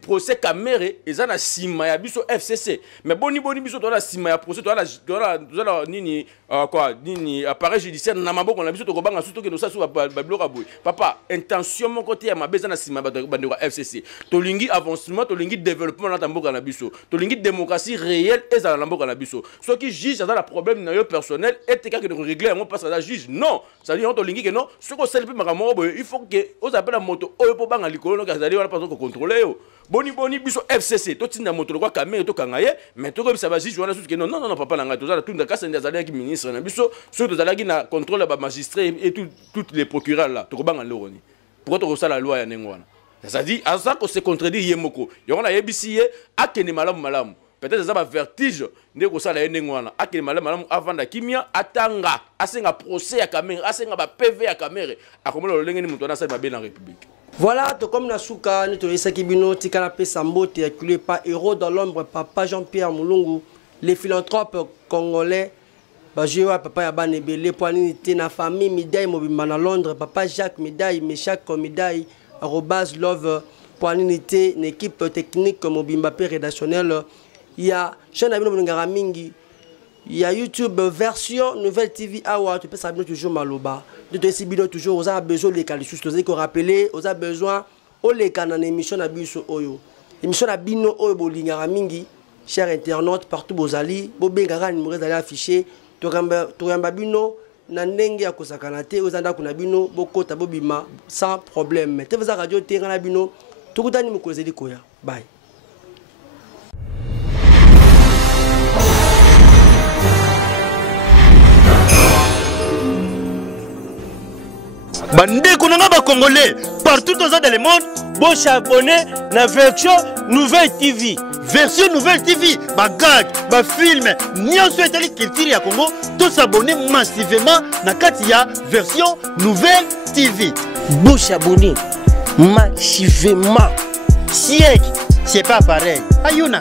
procès Kamere eza na sima ya biso FCC mais boni biso to na sima ya procès to na nini quoi nini appareil judiciaire na maboko na biso to ko banga surtout que no sa ba bloka boy papa intention mon côté ya mabeza na sima ba bandeko FCC to lingi avancement to lingi développement na tamboka na biso to lingi démocratie réelle eza na mboka na biso ce qui juge dans le problème na yo personnel et que de régler on passe à la juge non ça dit on to lingi que non ce ko sel pe makamo il faut que os appelle la moto oyo po banga likolo no ka zali wana pas ko contrôler yo boni biso FCC to tinda moto le quoi Kamere to kangaye mais to ko bisa ba juge wana suki non papa na ngato za tunda kasa ndia zali ki ministre na biso surtout zalaki na contrôle ba magistrat et toutes les procureurs là to ko banga loroni pourquoi to ko sala loi ya nengwana ça dit à ça ko se contredire yemoko yona yebisi akene malamu peut-être ça va vertige ndeko sala nengwana akene malamu avant da kimia atanga asenga procès ya Kamere asenga ba PV ya Kamere akomola lolenge ni muto na sa mabe na république. Voilà, tout comme Nasuka, nous avons Kibino, Tikana Sambo, acculé par Héros dans l'ombre, Papa Jean-Pierre Moulungu, les philanthropes congolais, Bajewa, Papa Yabane Belé, Poinité, na famille, Midaï, Mobimana Londres, Papa Jacques Midaï, Meshak Midaï, arrobas Love, Poinité, une équipe technique, Mobimbappé rédactionnel, il y a Jean Abino Ngaramingi, Il y a YouTube version Nouvelle TV. Ah ouais, tu peux savoir toujours maloba. Tu te sais toujours, on a besoin de calculs. Tu sais qu'on rappelle, on a besoin de les canaux émission na biso oyo. Émission na bino oyo bolingara mingi. Chers internautes partout bozali, bobengara numéro zali affiché. Tokamba bino na ndenge ya kosakana te ozanda kuna bino bokota bobima sans problème. Te vaza radio te ngana bino. Tokutani mukozeli koya. Bye. Bandeko nanga ba Congolais partout dans le monde, bon s'abonner na version Nouvelle TV. Version Nouvelle TV, ba gag, ba film, nyonso etali culture ya Congo, to s'abonner massivement na kati ya version Nouvelle TV. Bon s'abonner massivement. Siècle, c'est pas pareil. Ayuna.